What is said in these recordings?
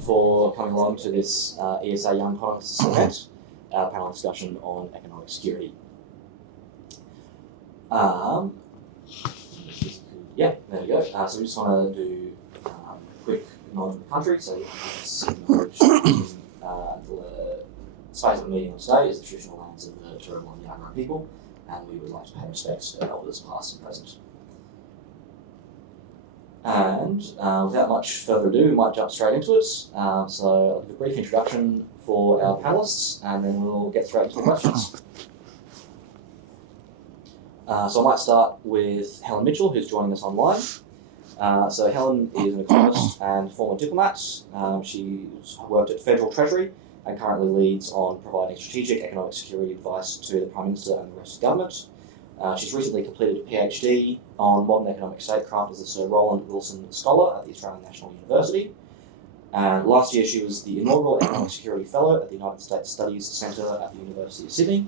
for coming along to this ESA Young Economists event, panel discussion on economic security. Yeah, there we go. So we just want to do a quick acknowledgement of the country. So acknowledge the space of the meeting on today is the traditional lands of the Turrbal and Yagara people, and we would like to pay respects to elders past and present. And without much further ado, we might jump straight into it. So I'll give a brief introduction for our panellists, and then we'll get straight into the questions. So I might start with Helen Mitchell, who's joining us online. So Helen is an economist and former diplomat. She's worked at Federal Treasury and currently leads on providing strategic economic security advice to the Prime Minister and the rest of the government. She's recently completed a PhD on modern economic statecraft as a Sir Roland Wilson Scholar at the Australian National University. And last year she was the inaugural Economic Security Fellow at the United States Studies Centre at the University of Sydney.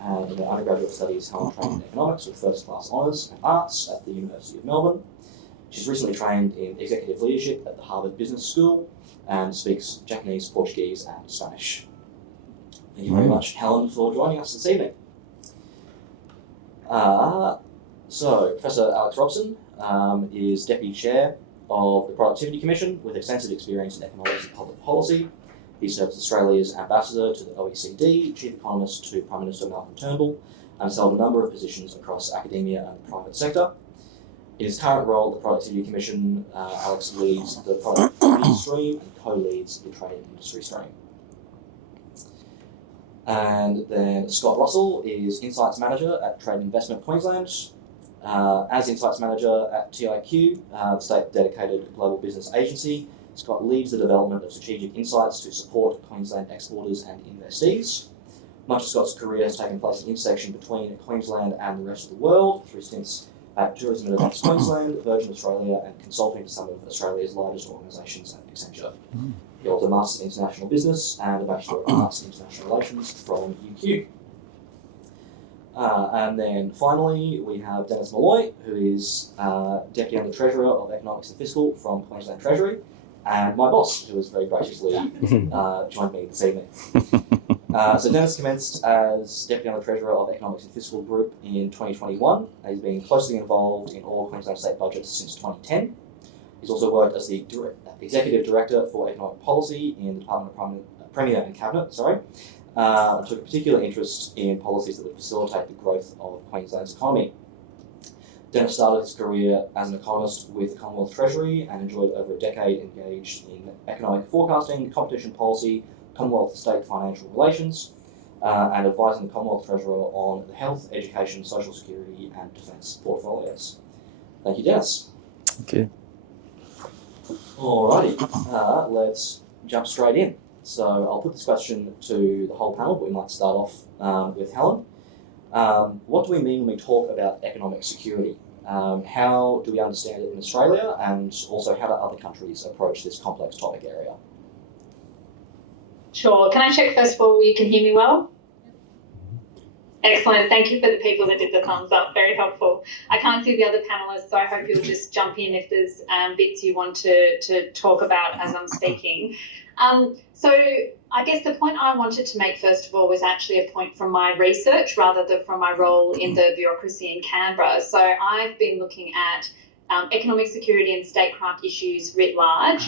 And in her undergraduate studies, Helen trained in economics with first-class honours and arts at the University of Melbourne. She's recently trained in executive leadership at the Harvard Business School and speaks Japanese, Portuguese and Spanish. Thank you very much, Helen, for joining us this evening. So Professor Alex Robson is Deputy Chair of the Productivity Commission with extensive experience in economics and public policy. He serves as Australia's ambassador to the OECD, Chief Economist to Prime Minister Malcolm Turnbull, and has held a number of positions across academia and the private sector. In his current role at the Productivity Commission, Alex leads the productivity stream and co-leads the trade industry stream. And then Scott Russell is Insights Manager at Trade and Investment Queensland. As Insights Manager at TIQ, the state-dedicated global business agency, Scott leads the development of strategic insights to support Queensland exporters and investees. Much of Scott's career has taken place in the intersection between Queensland and the rest of the world through stints at Tourism and Events Queensland, Virgin Australia, and consulting to some of Australia's largest organisations at Accenture. He holds a Master's in International Business and a Bachelor of Arts in International Relations from UQ. And then finally, we have Dennis Molloy, who is Deputy Under Treasurer of Economics and Fiscal from Queensland Treasury, and my boss, who has very graciously joined me this evening. So Dennis commenced as Deputy Under Treasurer of Economics and Fiscal Group in 2021. He's been closely involved in all Queensland state budgets since 2010. He's also worked as the Executive Director for Economic Policy in the Department of Premier and Cabinet, and took a particular interest in policies that would facilitate the growth of Queensland's economy. Dennis started his career as an economist with the Commonwealth Treasury and enjoyed over a decade engaged in economic forecasting, competition policy, Commonwealth state financial relations, and advising the Commonwealth Treasurer on the health, education, social security, and defence portfolios. Thank you, Dennis. Thank you. Alrighty, let's jump straight in. So I'll put this question to the whole panel, but we might start off with Helen. What do we mean when we talk about economic security? How do we understand it in Australia, and also how do other countries approach this complex topic area? Sure. Can I check first of all you can hear me well? Excellent. Thank you for the people that did the thumbs up. Very helpful. I can't see the other panellists, so I hope you'll just jump in if there's bits you want to talk about as I'm speaking. So I guess the point I wanted to make first of all was actually a point from my research rather than from my role in the bureaucracy in Canberra. So I've been looking at economic security and statecraft issues writ large,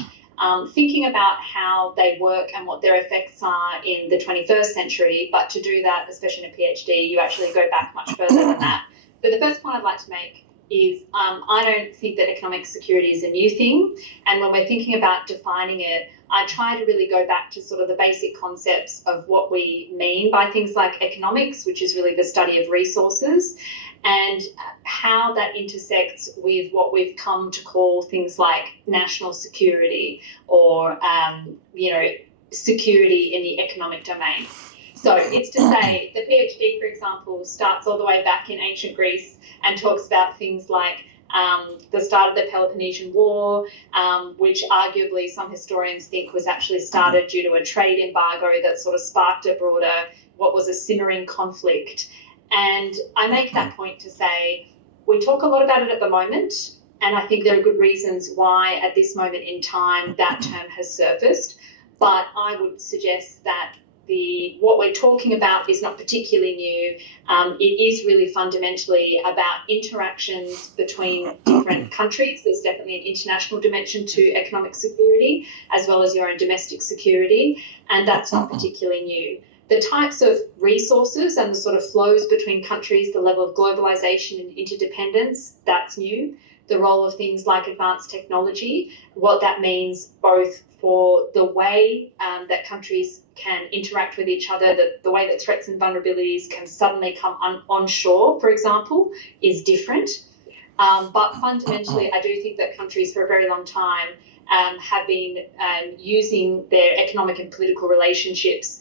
thinking about how they work and what their effects are in the 21st century. But to do that, especially in a PhD, you actually go back much further than that. So the first point I'd like to make is I don't think that economic security is a new thing. And when we're thinking about defining it, I try to really go back to sort of the basic concepts of what we mean by things like economics, which is really the study of resources, and how that intersects with what we've come to call things like national security or, security in the economic domain. So it's to say the PhD, for example, starts all the way back in ancient Greece and talks about things like the start of the Peloponnesian War, which arguably some historians think was actually started due to a trade embargo that sort of sparked a broader, what was a simmering conflict. And I make that point to say we talk a lot about it at the moment, And I think there are good reasons why at this moment in time that term has surfaced. But I would suggest that what we're talking about is not particularly new. It is really fundamentally about interactions between different countries. There's definitely an international dimension to economic security, as well as your own domestic security, and that's not particularly new. The types of resources and the sort of flows between countries, the level of globalisation and interdependence, that's new. The role of things like advanced technology, what that means both for the way that countries can interact with each other, the way that threats and vulnerabilities can suddenly come onshore, for example, is different. But fundamentally, I do think that countries for a very long time have been using their economic and political relationships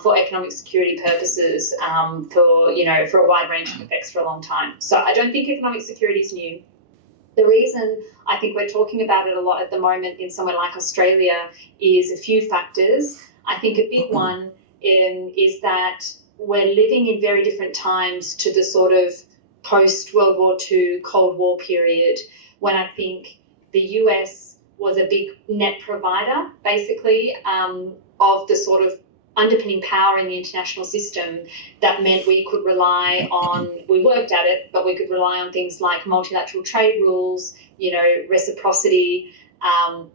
for economic security purposes for a wide range of effects for a long time. So I don't think economic security is new. The reason I think we're talking about it a lot at the moment in somewhere like Australia is a few factors. I think a big one is that we're living in very different times to the sort of post-World War II Cold War period, when I think the US was a big net provider, basically, of the sort of underpinning power in the international system. That meant we could rely on, we worked at it, but we could rely on things like multilateral trade rules, reciprocity.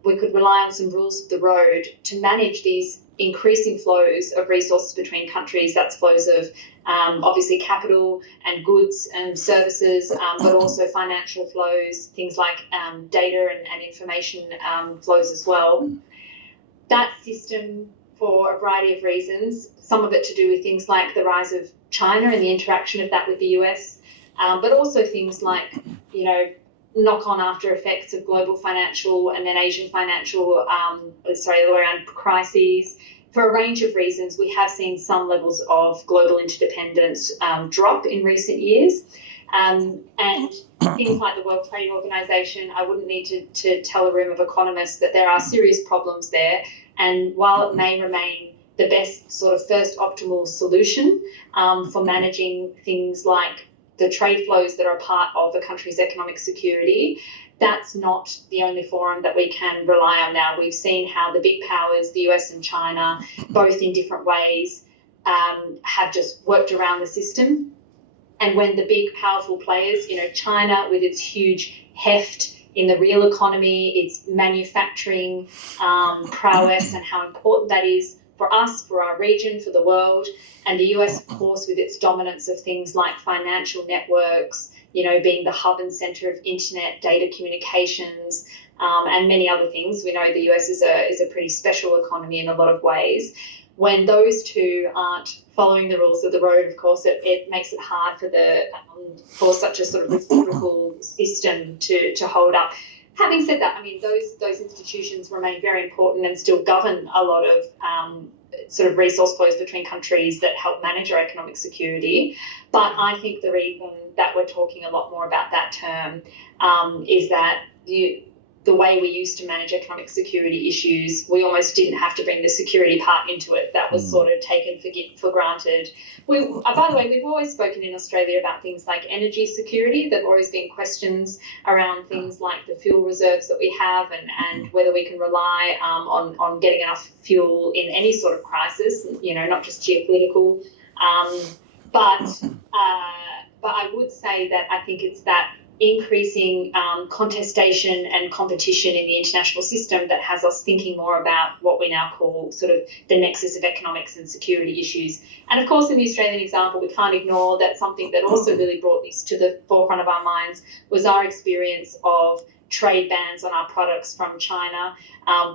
We could rely on some rules of the road to manage these increasing flows of resources between countries. That's flows of obviously capital and goods and services, but also financial flows, things like data and information flows as well. That system, for a variety of reasons, some of it to do with things like the rise of China and the interaction of that with the US, but also things like, knock-on after effects of global financial and then Asian financial, the other way around, crises. For a range of reasons, we have seen some levels of global interdependence drop in recent years. And things like the World Trade Organization, I wouldn't need to tell a room of economists that there are serious problems there. And while it may remain the best sort of first optimal solution for managing things like the trade flows that are part of a country's economic security, that's not the only forum that we can rely on now. We've seen how the big powers, the US and China, both in different ways, have just worked around the system. And when the big powerful players, China with its huge heft in the real economy, its manufacturing prowess and how important that is for us, for our region, for the world, and the US, of course, with its dominance of things like financial networks, being the hub and center of internet, data communications, and many other things. We know the US is a pretty special economy in a lot of ways. When those two aren't following the rules of the road, of course, it makes it hard for such a sort of reciprocal system to hold up. Having said that, I mean, those institutions remain very important and still govern a lot of sort of resource flows between countries that help manage our economic security. But I think the reason that we're talking a lot more about that term is that the way we used to manage economic security issues, we almost didn't have to bring the security part into it. That was sort of taken for granted. By the way, we've always spoken in Australia about things like energy security. There have always been questions around things like the fuel reserves that we have and whether we can rely on getting enough fuel in any sort of crisis, not just geopolitical. But I would say that I think it's that increasing contestation and competition in the international system that has us thinking more about what we now call sort of the nexus of economics and security issues. And of course, in the Australian example, we can't ignore that something that also really brought this to the forefront of our minds was our experience of trade bans on our products from China,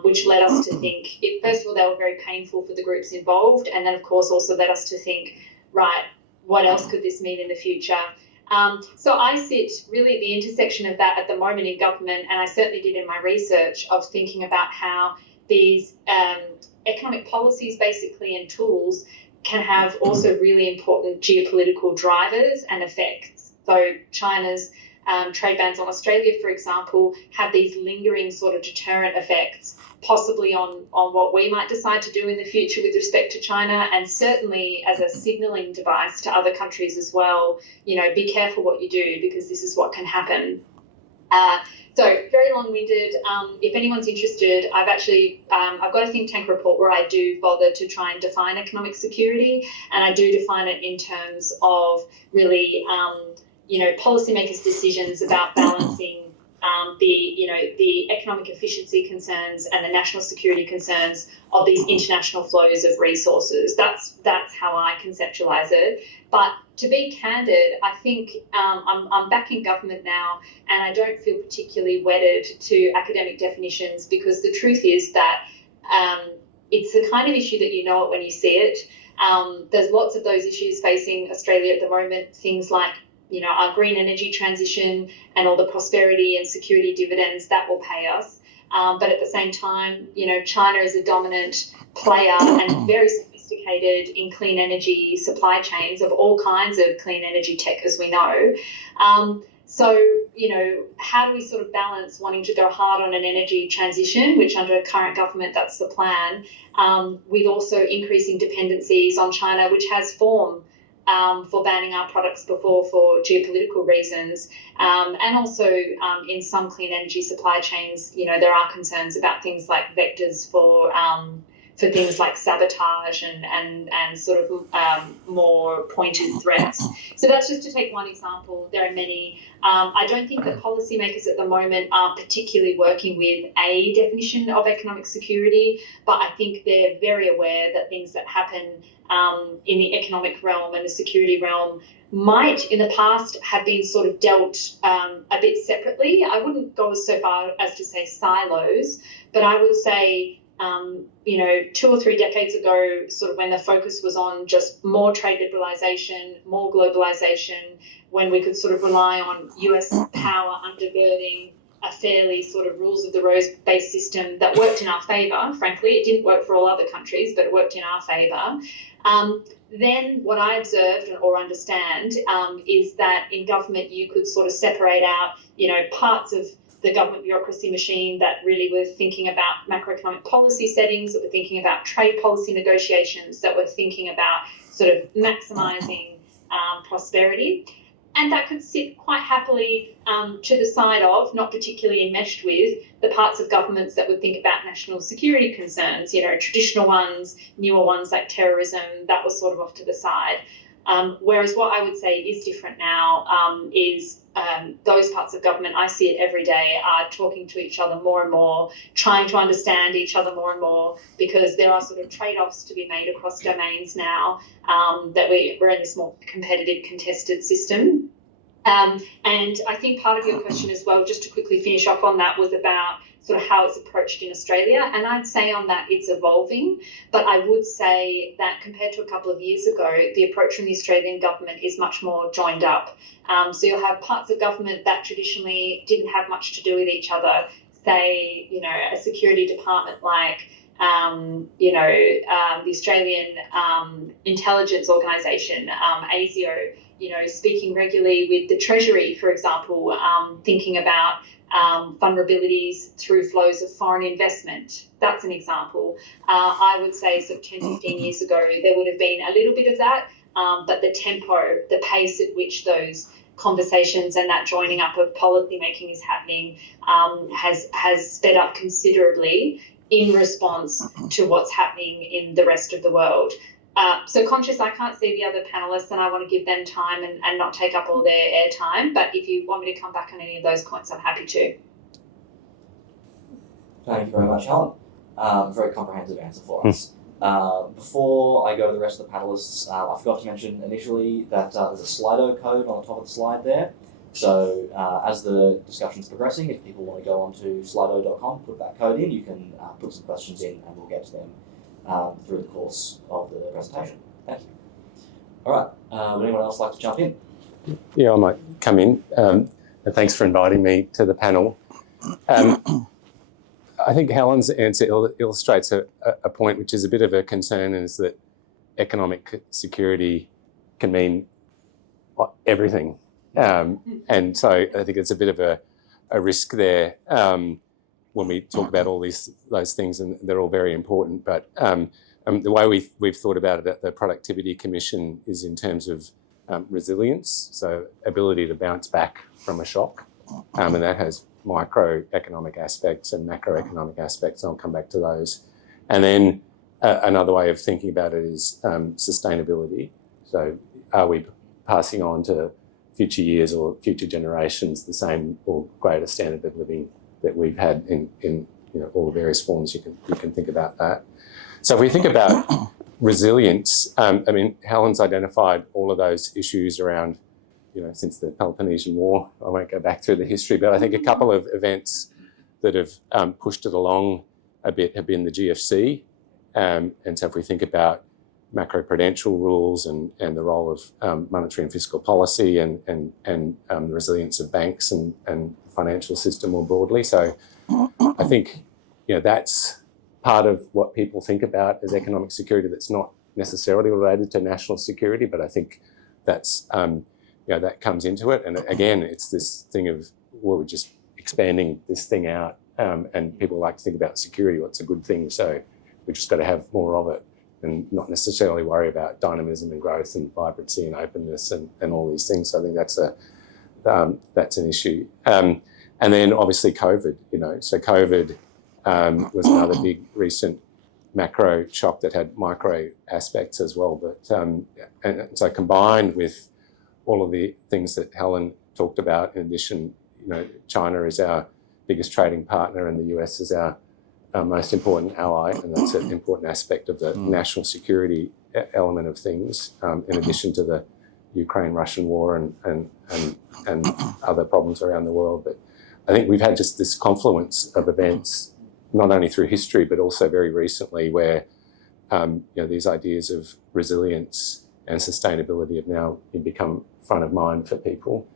which led us to think, first of all, they were very painful for the groups involved, and then, of course, also led us to think, right, what else could this mean in the future? So I sit really at the intersection of that at the moment in government, and I certainly did in my research, of thinking about how these economic policies basically and tools can have also really important geopolitical drivers and effects. So China's trade bans on Australia, for example, have these lingering sort of deterrent effects, possibly on what we might decide to do in the future with respect to China, and certainly as a signalling device to other countries as well. Be careful what you do, because this is what can happen. So very long-winded. If anyone's interested, I've got a think tank report where I do bother to try and define economic security, and I do define it in terms of really, policymakers' decisions about balancing the economic efficiency concerns and the national security concerns of these international flows of resources. That's how I conceptualise it. But to be candid, I think I'm back in government now, and I don't feel particularly wedded to academic definitions, because the truth is that it's the kind of issue that you know it when you see it. There's lots of those issues facing Australia at the moment, things like our green energy transition and all the prosperity and security dividends that will pay us. But at the same time, China is a dominant player and very sophisticated in clean energy supply chains of all kinds of clean energy tech, as we know. So, how do we sort of balance wanting to go hard on an energy transition, which under current government, that's the plan, with also increasing dependencies on China, which has form for banning our products before for geopolitical reasons. And also in some clean energy supply chains, there are concerns about things like vectors for things like sabotage and sort of more pointed threats. So that's just to take one example. There are many. I don't think that policymakers at the moment are particularly working with a definition of economic security, but I think they're very aware that things that happen in the economic realm and the security realm might in the past have been sort of dealt a bit separately. I wouldn't go so far as to say silos, but I would say 2 or 3 decades ago, sort of when the focus was on just more trade liberalisation, more globalisation, when we could sort of rely on US power undergirding a fairly sort of rules of the road based system that worked in our favour. Frankly, it didn't work for all other countries, but it worked in our favour. Then what I observed or understand is that in government you could sort of separate out, parts of the government bureaucracy machine that really were thinking about macroeconomic policy settings, that were thinking about trade policy negotiations, that were thinking about sort of maximising prosperity. And that could sit quite happily to the side of, not particularly enmeshed with, the parts of governments that would think about national security concerns, traditional ones, newer ones like terrorism, that was sort of off to the side. Whereas what I would say is different now is those parts of government, I see it every day, are talking to each other more and more, trying to understand each other more and more, because there are sort of trade-offs to be made across domains now that we're in this more competitive, contested system. And I think part of your question as well, just to quickly finish off on that, was about sort of how it's approached in Australia. And I'd say on that it's evolving, but I would say that compared to a couple of years ago, the approach from the Australian government is much more joined up. So you'll have parts of government that traditionally didn't have much to do with each other, say, a security department like, the Australian Intelligence Organisation, ASIO, speaking regularly with the Treasury, for example, thinking about vulnerabilities through flows of foreign investment. That's an example. I would say sort of 10, 15 years ago, there would have been a little bit of that, but the tempo, the pace at which those conversations and that joining up of policy making is happening has sped up considerably in response to what's happening in the rest of the world. So conscious I can't see the other panellists and I want to give them time and not take up all their airtime, but if you want me to come back on any of those points, I'm happy to. Thank you very much, Helen. Very comprehensive answer for us. Before I go to the rest of the panellists, I forgot to mention initially that there's a Slido code on the top of the slide there. So as the discussion's progressing, if people want to go onto slido.com, put that code in, you can put some questions in and we'll get to them through the course of the presentation. Thank you. All right, would anyone else like to jump in? Yeah, I might come in. And thanks for inviting me to the panel. I think Helen's answer illustrates a point which is a bit of a concern, is that economic security can mean everything. And so I think it's a bit of a risk there when we talk about all those things, and they're all very important. But the way we've thought about it at the Productivity Commission is in terms of resilience, so ability to bounce back from a shock, and that has microeconomic aspects and macroeconomic aspects. I'll come back to those. And then another way of thinking about it is sustainability. So are we passing on to future years or future generations the same or greater standard of living that we've had in all the various forms you can think about that. So if we think about resilience, Helen's identified all of those issues around, since the Peloponnesian War. I won't go back through the history, but I think a couple of events that have pushed it along a bit have been the GFC. And so if we think about macroprudential rules and the role of monetary and fiscal policy and the resilience of banks and the financial system more broadly. So I think, that's part of what people think about as economic security that's not necessarily related to national security, but I think that's, that comes into it. And again, it's this thing of, we're just expanding this thing out and people like to think about security, what's a good thing. So we've just got to have more of it and not necessarily worry about dynamism and growth and vibrancy and openness and all these things. So I think that's an issue. And then obviously COVID, so COVID was another big recent macro shock that had micro aspects as well. But and so combined with all of the things that Helen talked about, in addition, China is our biggest trading partner and the US is our most important ally, and that's an important aspect of the national security element of things, in addition to the Ukraine-Russian war and other problems around the world. But I think we've had just this confluence of events, not only through history, but also very recently, where these ideas of resilience and sustainability have now become front of mind for people.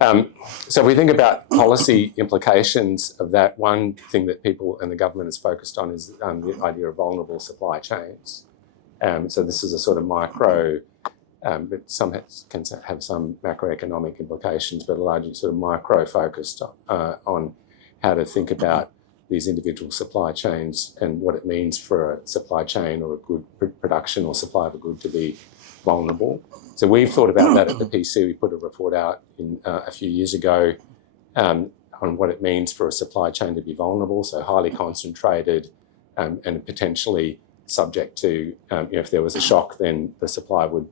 So if we think about policy implications of that, one thing that people and the government is focused on is the idea of vulnerable supply chains. So this is a sort of micro, but some can have some macroeconomic implications, but largely sort of micro focused on how to think about these individual supply chains and what it means for a supply chain or a good production or supply of a good to be vulnerable. So we've thought about that at the PC. We put a report out a few years ago on what it means for a supply chain to be vulnerable, so highly concentrated and potentially subject to, if there was a shock, then the supply would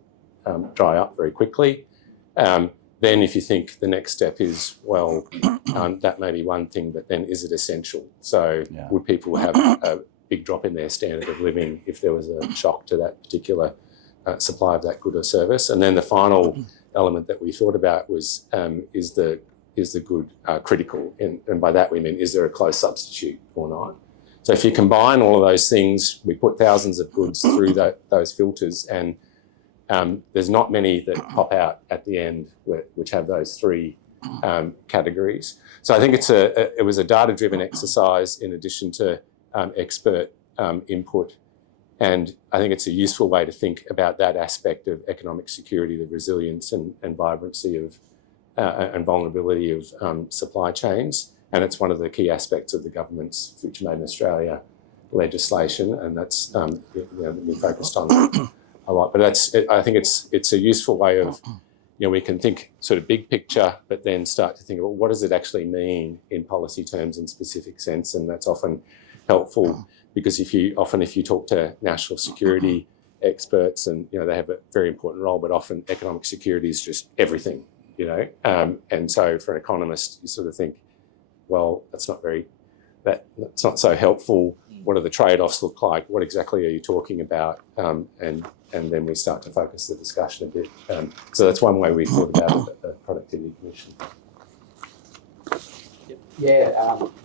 dry up very quickly. Then if you think the next step is, that may be one thing, but then is it essential? So would people have a big drop in their standard of living if there was a shock to that particular supply of that good or service? And then the final element that we thought about was, is the good critical? And by that we mean, is there a close substitute or not? So if you combine all of those things, we put thousands of goods through those filters, and there's not many that pop out at the end which have those three categories. So I think it was a data-driven exercise in addition to expert input. And I think it's a useful way to think about that aspect of economic security, the resilience and vibrancy of and vulnerability of supply chains. And it's one of the key aspects of the government's Future Made in Australia legislation, and that's been focused on a lot. But I think it's a useful way of, we can think sort of big picture, but then start to think about what does it actually mean in policy terms in specific sense, and that's often helpful. Because if you talk to national security experts, and they have a very important role, but often economic security is just everything, and so for an economist, you sort of think, well, that's not so helpful. What do the trade-offs look like? What exactly are you talking about? And then we start to focus the discussion a bit. So that's one way we thought about it, the Productivity Commission.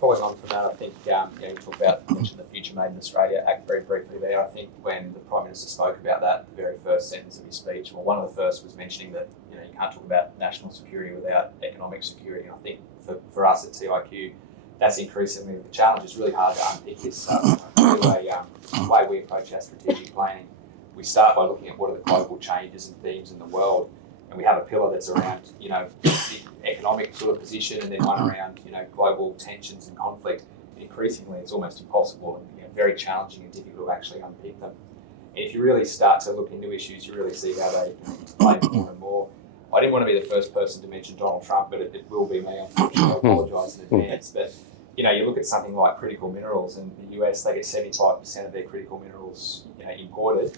Following on from that, I think you mentioned the Future Made in Australia Act very briefly there. I think when the Prime Minister spoke about that, the very first sentence of his speech, one of the first was mentioning that you can't talk about national security without economic security. And I think for us at CIQ, that's increasingly the challenge. It's really hard to unpick this stuff. The way we approach our strategic planning, we start by looking at what are the global changes and themes in the world. And we have a pillar that's around, the economic sort of position, and then one around, global tensions and conflict. And increasingly, it's almost impossible and very challenging and difficult to actually unpick them. And if you really start to look into issues, you really see how they can interplay more and more. I didn't want to be the first person to mention Donald Trump, but it will be me, unfortunately. I apologise apologise in advance, but you look at something like critical minerals, and the US, they get 75% of their critical minerals, imported.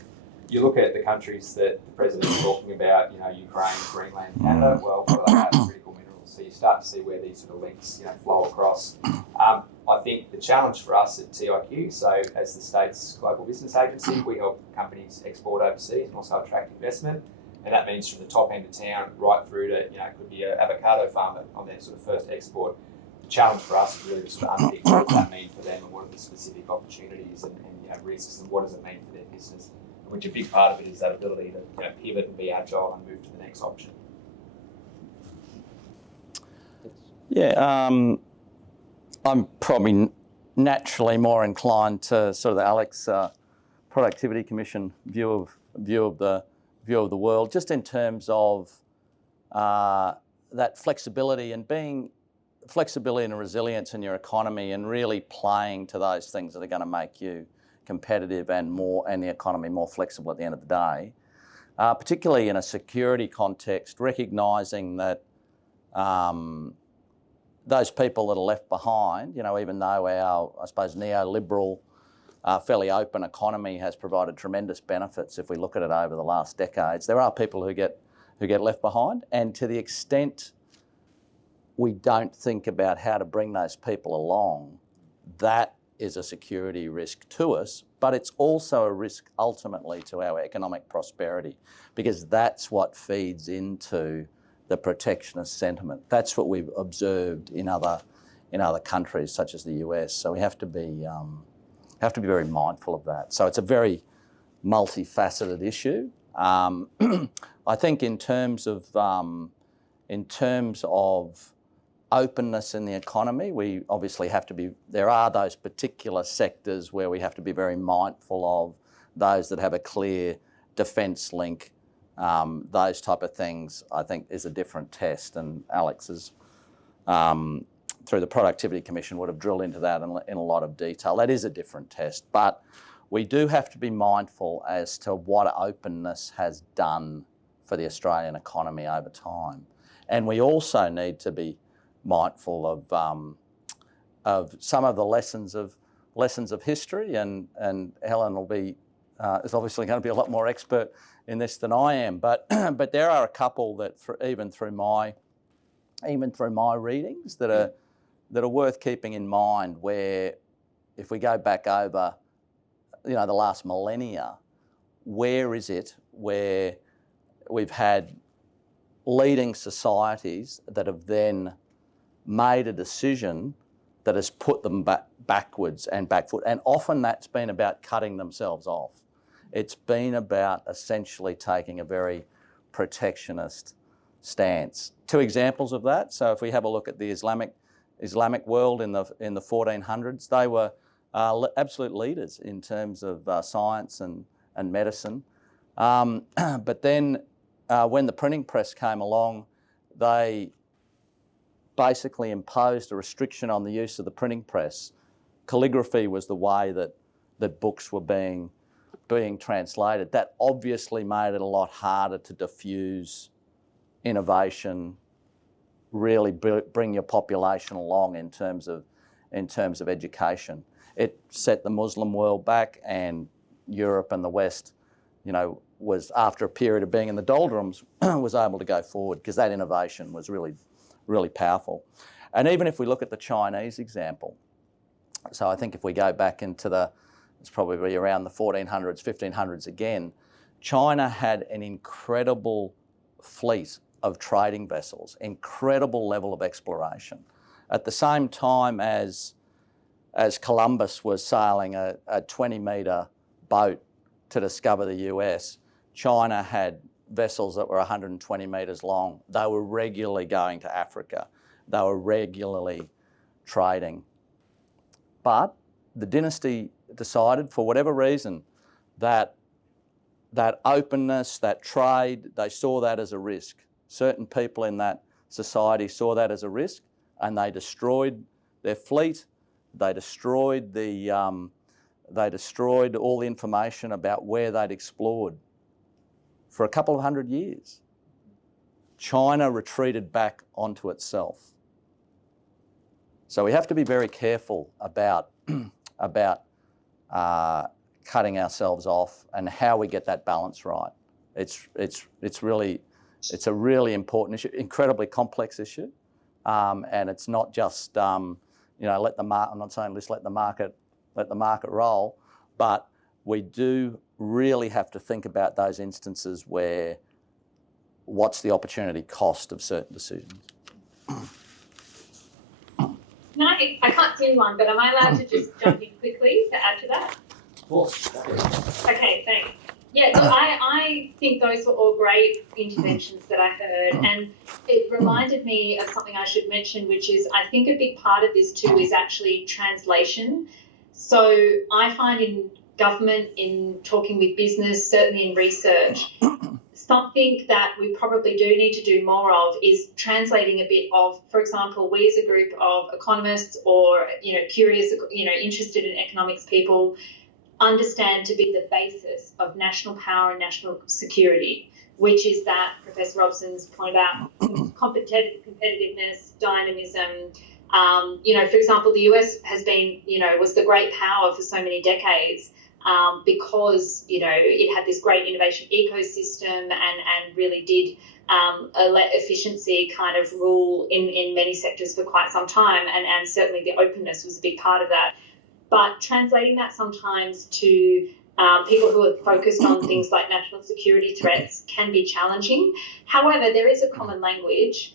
You look at the countries that the president's talking about, Ukraine, Greenland, Canada. Well, what do they have? Critical minerals. So you start to see where these sort of links, flow across. I think the challenge for us at TIQ, so as the state's global business agency, we help companies export overseas and also attract investment. And that means from the top end of town right through to, it could be an avocado farmer on their sort of first export. The challenge for us is really to sort of unpick what does that mean for them and what are the specific opportunities and risks and what does it mean for their business. And which a big part of it is that ability to pivot and be agile and move to the next option. Yeah, I'm probably naturally more inclined to sort of the Alex Productivity Commission view of the world, just in terms of that flexibility and being flexibility and resilience in your economy, and really playing to those things that are going to make you competitive and the economy more flexible at the end of the day. Particularly in a security context, recognising that those people that are left behind, even though our, I suppose, neoliberal, fairly open economy has provided tremendous benefits if we look at it over the last decades, there are people who get left behind, and to the extent we don't think about how to bring those people along, that is a security risk to us, but it's also a risk ultimately to our economic prosperity, because that's what feeds into the protectionist sentiment. That's what we've observed in other countries such as the US. So we have to be very mindful of that. So it's a very multifaceted issue. I think in terms of openness in the economy, we obviously have to be, there are those particular sectors where we have to be very mindful of those that have a clear defence link. Those type of things, I think, is a different test, and Alex is, through the Productivity Commission, would have drilled into that in a lot of detail. That is a different test, but we do have to be mindful as to what openness has done for the Australian economy over time. And we also need to be mindful of some of the lessons of history, and Helen will be is obviously going to be a lot more expert in this than I am. But there are a couple that even through my readings that are worth keeping in mind, where if we go back over the last millennia, where is it where we've had leading societies that have then made a decision that has put them backwards and back foot, and often that's been about cutting themselves off. It's been about essentially taking a very protectionist stance. Two examples of that. So if we have a look at the Islamic world in the 1400s, they were absolute leaders in terms of science and medicine. But then when the printing press came along, they basically imposed a restriction on the use of the printing press. Calligraphy was the way that books were being translated. That obviously made it a lot harder to diffuse innovation, really bring your population along in terms of education. It set the Muslim world back, and Europe and the West, was, after a period of being in the doldrums, was able to go forward because that innovation was really, really powerful. And even if we look at the Chinese example, so I think if we go back into it's probably around the 1400s, 1500s again, China had an incredible fleet of trading vessels, incredible level of exploration. At the same time as Columbus was sailing a 20-metre boat to discover the US, China had vessels that were 120 metres long. They were regularly going to Africa. They were regularly trading. But the dynasty decided, for whatever reason, that openness, that trade, they saw that as a risk. Certain people in that society saw that as a risk, and they destroyed their fleet. They destroyed all the information about where they'd explored for a couple of hundred years. China retreated back onto itself. So we have to be very careful about cutting ourselves off and how we get that balance right. It's a really important issue, incredibly complex issue, and it's not just I'm not saying just let the market roll, but we do really have to think about those instances where what's the opportunity cost of certain decisions. No, I can't do one, but am I allowed to just jump in quickly to add to that? Of course. Okay, thanks. Yeah, look, I think those were all great interventions that I heard, and it reminded me of something I should mention, which is I think a big part of this too is actually translation. So I find in government, in talking with business, certainly in research, something that we probably do need to do more of is translating a bit of, for example, we as a group of economists or, curious, interested in economics people understand to be the basis of national power and national security, which is that Professor Robson's pointed out competitiveness, dynamism. For example, the US has been, was the great power for so many decades. Because it had this great innovation ecosystem and really did let efficiency kind of rule in many sectors for quite some time, and certainly the openness was a big part of that. But translating that sometimes to people who are focused on things like national security threats can be challenging. However, there is a common language.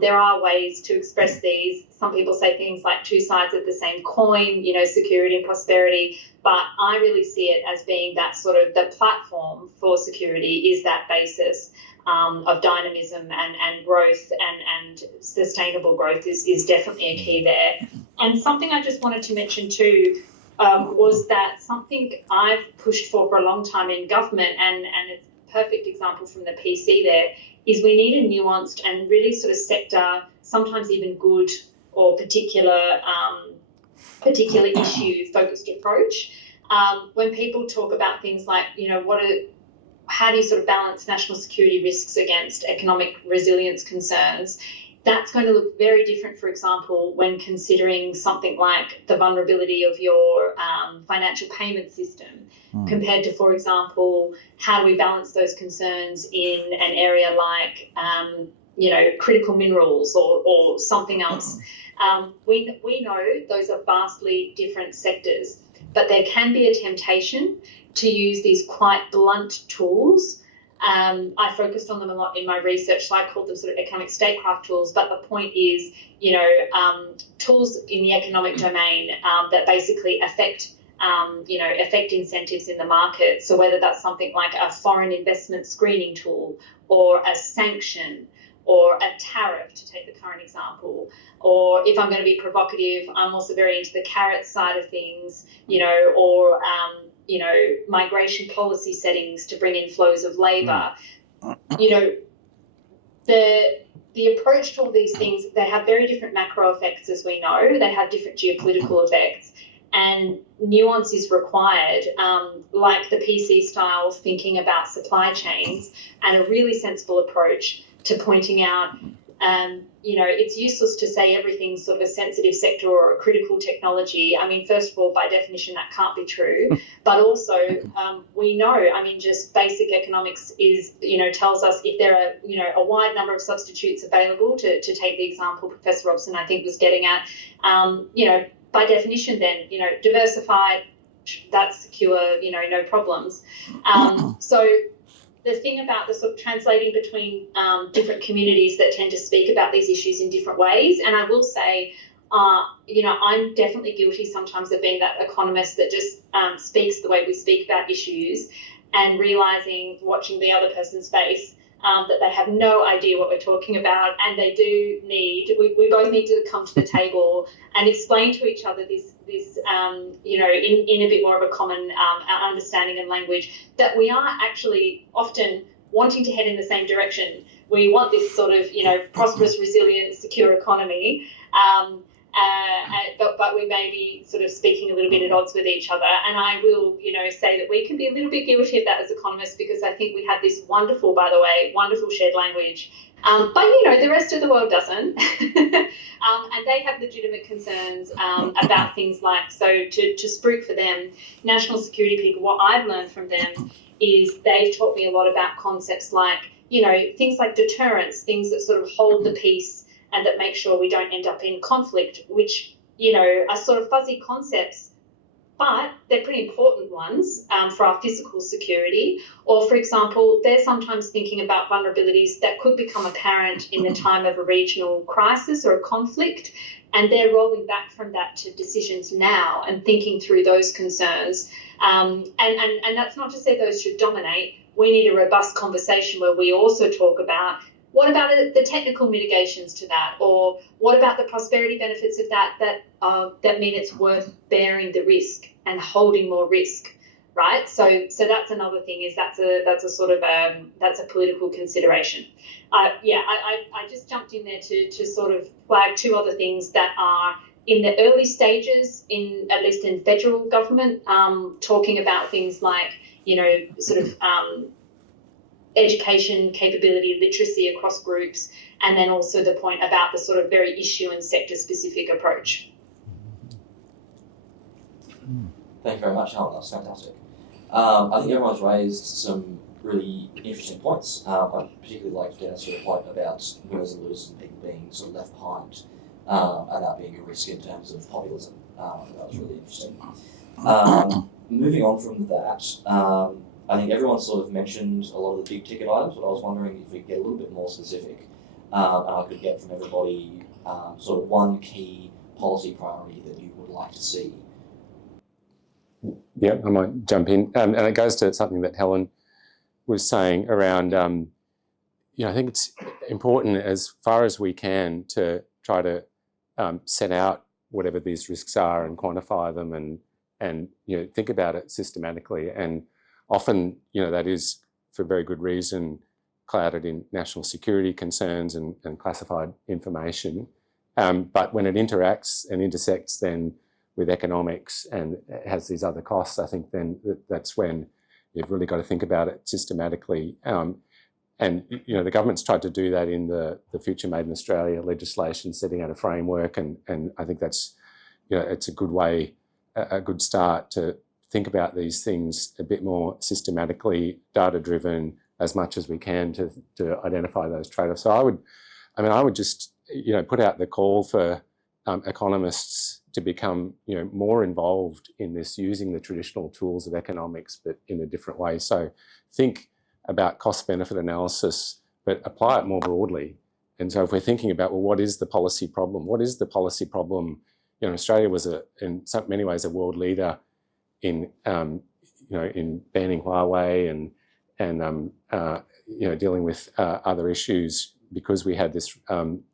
There are ways to express these. Some people say things like two sides of the same coin, security and prosperity. But I really see it as being that sort of the platform for security is that basis of dynamism and growth and sustainable growth is definitely a key there. And something I just wanted to mention too was that something I've pushed for a long time in government, and it's a perfect example from the PC there, is we need a nuanced and really sort of sector, sometimes even good or particular issue-focused approach. When people talk about things like, how do you sort of balance national security risks against economic resilience concerns, that's going to look very different, for example, when considering something like the vulnerability of your financial payment system compared to, for example, how do we balance those concerns in an area like, critical minerals or something else. We know those are vastly different sectors, but there can be a temptation to use these quite blunt tools. I focused on them a lot in my research, so I called them sort of economic statecraft tools. But the point is, tools in the economic domain that basically affect incentives in the market. So whether that's something like a foreign investment screening tool or a sanction or a tariff, to take the current example, or if I'm going to be provocative, I'm also very into the carrot side of things, or migration policy settings to bring in flows of labour. The approach to all these things, they have very different macro effects, as we know. They have different geopolitical effects, and nuance is required, like the PC style thinking about supply chains, and a really sensible approach to pointing out, it's useless to say everything's sort of a sensitive sector or a critical technology. I mean, first of all, by definition, that can't be true. But also, we know, just basic economics is, tells us if there are, a wide number of substitutes available, to take the example Professor Robson, I think, was getting at, by definition then, diversified, that's secure, no problems. So the thing about the sort of translating between different communities that tend to speak about these issues in different ways, and I will say, I'm definitely guilty sometimes of being that economist that just speaks the way we speak about issues, and realising, watching the other person's face, that they have no idea what we're talking about, and they do need, we both need to come to the table and explain to each other this in a bit more of a common understanding and language, that we are actually often wanting to head in the same direction. We want this sort of, prosperous, resilient, secure economy, but we may be sort of speaking a little bit at odds with each other. And I will, say that we can be a little bit guilty of that as economists, because I think we have this wonderful shared language. But, the rest of the world doesn't. And they have legitimate concerns about things like, so to spruik for them, national security people, what I've learned from them is they've taught me a lot about concepts like, things like deterrence, things that sort of hold the peace and that make sure we don't end up in conflict, which, are sort of fuzzy concepts, but they're pretty important ones for our physical security. Or, for example, they're sometimes thinking about vulnerabilities that could become apparent in the time of a regional crisis or a conflict, and they're rolling back from that to decisions now and thinking through those concerns. And that's not to say those should dominate. We need a robust conversation where we also talk about what about the technical mitigations to that, or what about the prosperity benefits of that mean it's worth bearing the risk and holding more risk, right? So that's another thing, is that's a sort of that's a political consideration. I just jumped in there to sort of flag two other things that are in the early stages, at least in federal government, talking about things like education capability, literacy across groups, and then also the point about the sort of very issue and sector-specific approach. Thank you very much, Helen. That's fantastic. I think everyone's raised some really interesting points. I particularly liked Dennis' point about winners and losers and people being sort of left behind, and that being a risk in terms of populism. I think that was really interesting. Moving on from that, I think everyone sort of mentioned a lot of the big ticket items, but I was wondering if we could get a little bit more specific, and I could get from everybody sort of one key policy priority that you would like to see. Yeah, I might jump in. And it goes to something that Helen was saying around, I think it's important as far as we can to try to set out whatever these risks are and quantify them and think about it systematically. And often, that is for very good reason clouded in national security concerns and classified information. But when it interacts and intersects then with economics and has these other costs, I think then that's when you've really got to think about it systematically. And the government's tried to do that in the Future Made in Australia legislation, setting out a framework, and I think that's, it's a good way, a good start to think about these things a bit more systematically, data-driven, as much as we can to identify those trade-offs. So I would just, put out the call for economists to become, more involved in this, using the traditional tools of economics, but in a different way. So think about cost-benefit analysis, but apply it more broadly. And so if we're thinking about, well, what is the policy problem? What is the policy problem? Australia was in many ways a world leader in banning Huawei and dealing with other issues because we had this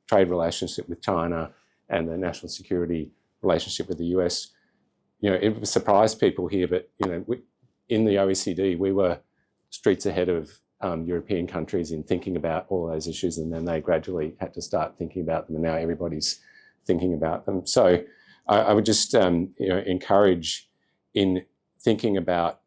trade relationship with China and the national security relationship with the US. It surprised people here, but in the OECD we were streets ahead of European countries in thinking about all those issues, and then they gradually had to start thinking about them, and now everybody's thinking about them. So I would just encourage, in thinking about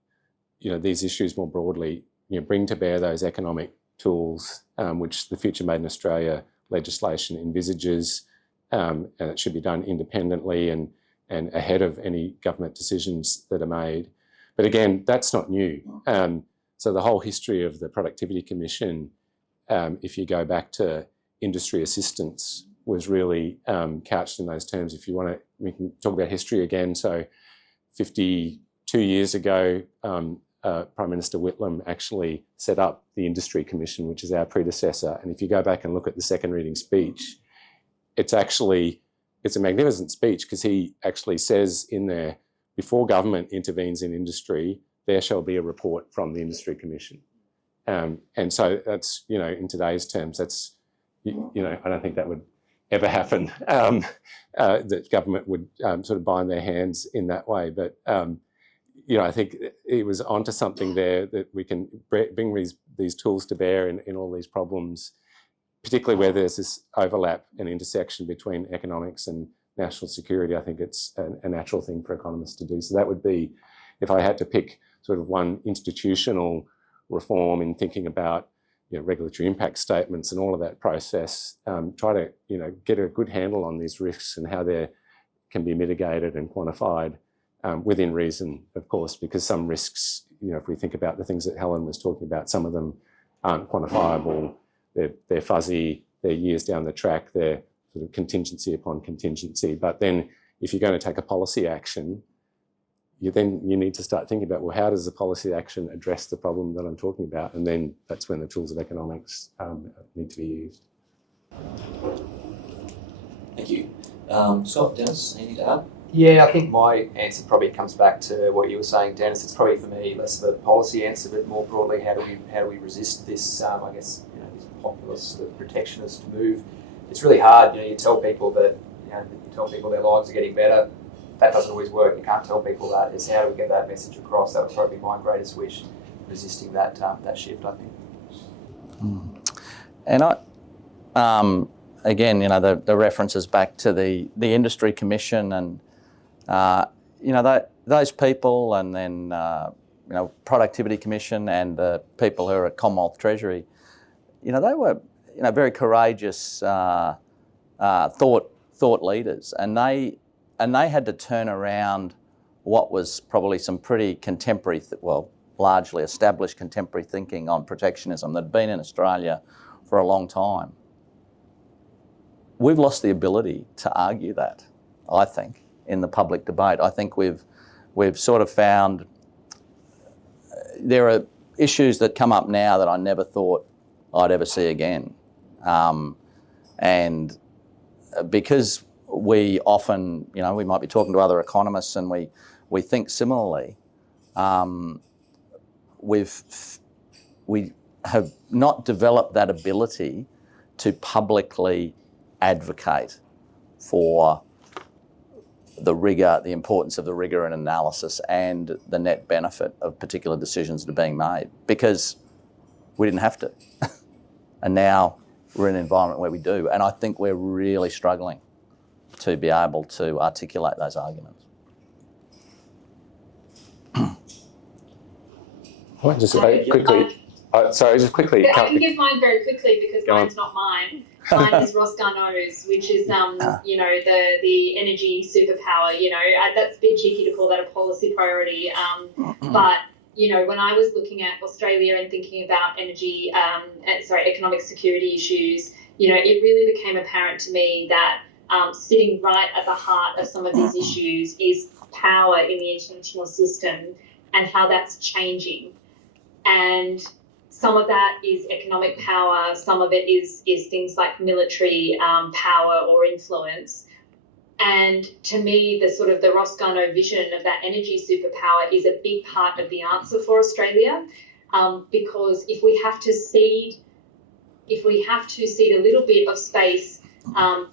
these issues more broadly, bring to bear those economic tools which the Future Made in Australia legislation envisages, and it should be done independently and ahead of any government decisions that are made. But again, that's not new. So the whole history of the Productivity Commission, if you go back to industry assistance, was really couched in those terms. If you want to, we can talk about history again. So 52 years ago, Prime Minister Whitlam actually set up the Industry Commission, which is our predecessor. And if you go back and look at the second reading speech, it's a magnificent speech, because he actually says in there, before government intervenes in industry, there shall be a report from the Industry Commission. And so that's, in today's terms, that's, I don't think that would ever happen, that government would sort of bind their hands in that way. But, I think it was onto something there, that we can bring these tools to bear in all these problems, particularly where there's this overlap and intersection between economics and national security, I think it's a natural thing for economists to do. So that would be, if I had to pick sort of one institutional reform in thinking about regulatory impact statements and all of that process, try to get a good handle on these risks and how they can be mitigated and quantified within reason, of course, because some risks, if we think about the things that Helen was talking about, some of them aren't quantifiable, they're fuzzy, they're years down the track, they're sort of contingency upon contingency. But then if you're going to take a policy action, you need to start thinking about, well, how does the policy action address the problem that I'm talking about? And then that's when the tools of economics need to be used. Thank you. Scott, Dennis, anything to add? Yeah, I think my answer probably comes back to what you were saying, Dennis. It's probably for me less of a policy answer, but more broadly, how do we resist this? I guess this populist, sort of protectionist move. It's really hard. You tell people that you tell people their lives are getting better. That doesn't always work. You can't tell people that. It's how do we get that message across? That would probably be my greatest wish, resisting that shift, I think. And again, the references back to the industry commission and those people, and then productivity commission and the people who are at Commonwealth Treasury, they were very courageous thought leaders, and they had to turn around what was probably some pretty contemporary, largely established contemporary thinking on protectionism that had been in Australia for a long time. We've lost the ability to argue that, I think, in the public debate. I think we've sort of found there are issues that come up now that I never thought I'd ever see again. And because we often, we might be talking to other economists and we think similarly, we have not developed that ability to publicly advocate for the rigour, the importance of the rigour and analysis and the net benefit of particular decisions that are being made, because we didn't have to. And now we're in an environment where we do. And I think we're really struggling to be able to articulate those arguments. I might just quickly. Just quickly. I can give mine very quickly because mine's not mine. Mine is Ross Garneau's, which is the energy superpower. That's a bit cheeky to call that a policy priority. But when I was looking at Australia and thinking about economic security issues, it really became apparent to me that sitting right at the heart of some of these issues is power in the international system and how that's changing. And some of that is economic power, some of it is things like military power or influence. And to me, the Ross Garneau vision of that energy superpower is a big part of the answer for Australia, because if we have to cede a little bit of space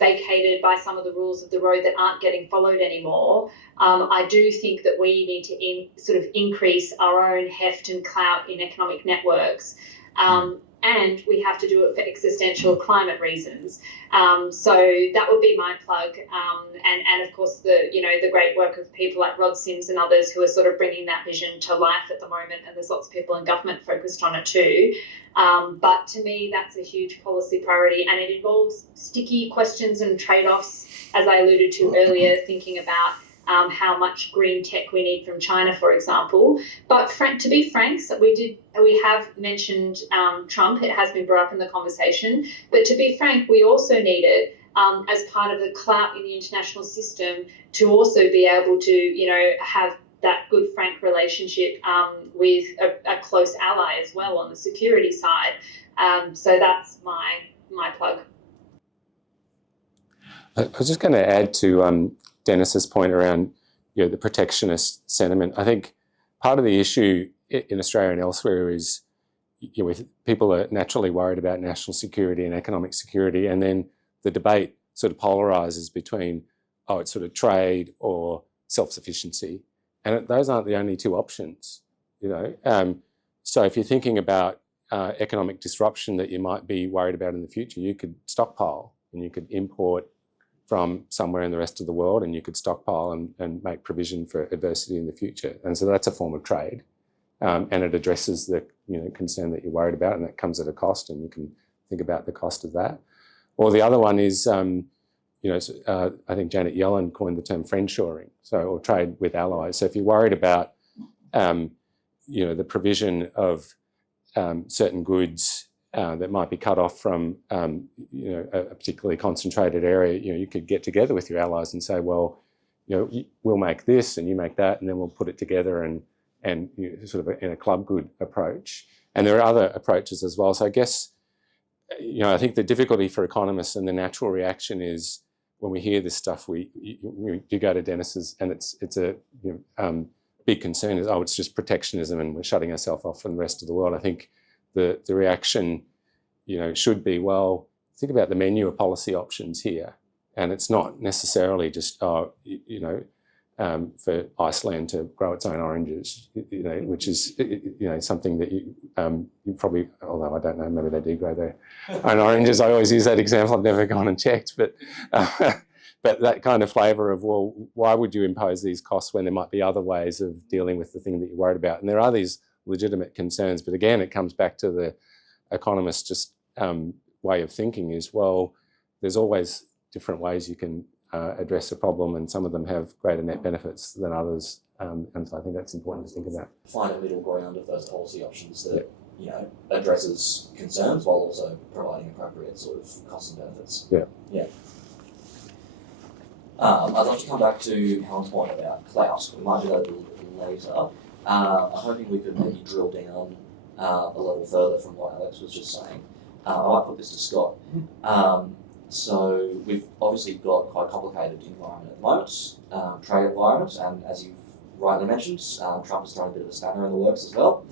vacated by some of the rules of the road that aren't getting followed anymore, I do think that we need to increase our own heft and clout in economic networks. And we have to do it for existential climate reasons. So that would be my plug. And of course, the great work of people like Rod Sims and others who are sort of bringing that vision to life at the moment. And there's lots of people in government focused on it too. But to me, that's a huge policy priority, and it involves sticky questions and trade-offs, as I alluded to earlier, thinking about how much green tech we need from China, for example. But to be frank, we have mentioned Trump. It has been brought up in the conversation. But to be frank, we also need it as part of the clout in the international system to also be able to, have that good, frank relationship with a close ally as well on the security side. So that's my plug. I was just going to add to Dennis's point around the protectionist sentiment. I think part of the issue in Australia and elsewhere is people are naturally worried about national security and economic security, and then the debate sort of polarises between it's sort of trade or self-sufficiency, and those aren't the only two options. So if you're thinking about economic disruption that you might be worried about in the future, you could stockpile and you could import from somewhere in the rest of the world, and you could stockpile and make provision for adversity in the future. And so that's a form of trade, and it addresses the concern that you're worried about, and that comes at a cost, and you can think about the cost of that. Or the other one is, I think Janet Yellen coined the term friendshoring, or trade with allies. So if you're worried about, the provision of certain goods that might be cut off from, a particularly concentrated area, you could get together with your allies and say, well, we'll make this and you make that, and then we'll put it together and sort of in a club good approach. And there are other approaches as well. So I guess, I think the difficulty for economists and the natural reaction is when we hear this stuff, you go to Dennis's, and it's a big concern is, it's just protectionism and we're shutting ourselves off from the rest of the world. I think the reaction, should be, well, think about the menu of policy options here, and it's not necessarily just for Iceland to grow its own oranges, which is something that you probably, although I don't know, maybe they do grow their own oranges. I always use that example. I've never gone and checked, but that kind of flavour of, well, why would you impose these costs when there might be other ways of dealing with the thing that you're worried about? And there are these legitimate concerns, but again, it comes back to the economist way of thinking is, well, there's always different ways you can address a problem, and some of them have greater net benefits than others, and so I think that's important to think about. Find a middle ground of those policy options that addresses concerns while also providing appropriate sort of costs and benefits. Yeah. I'd like to come back to Helen's point about clout. We might do that a little bit later. I'm hoping we could maybe drill down a level further from what Alex was just saying. I might put this to Scott. So we've obviously got quite a complicated environment at the moment, trade environment, and as you've rightly mentioned, Trump has thrown a bit of a spanner in the works as well.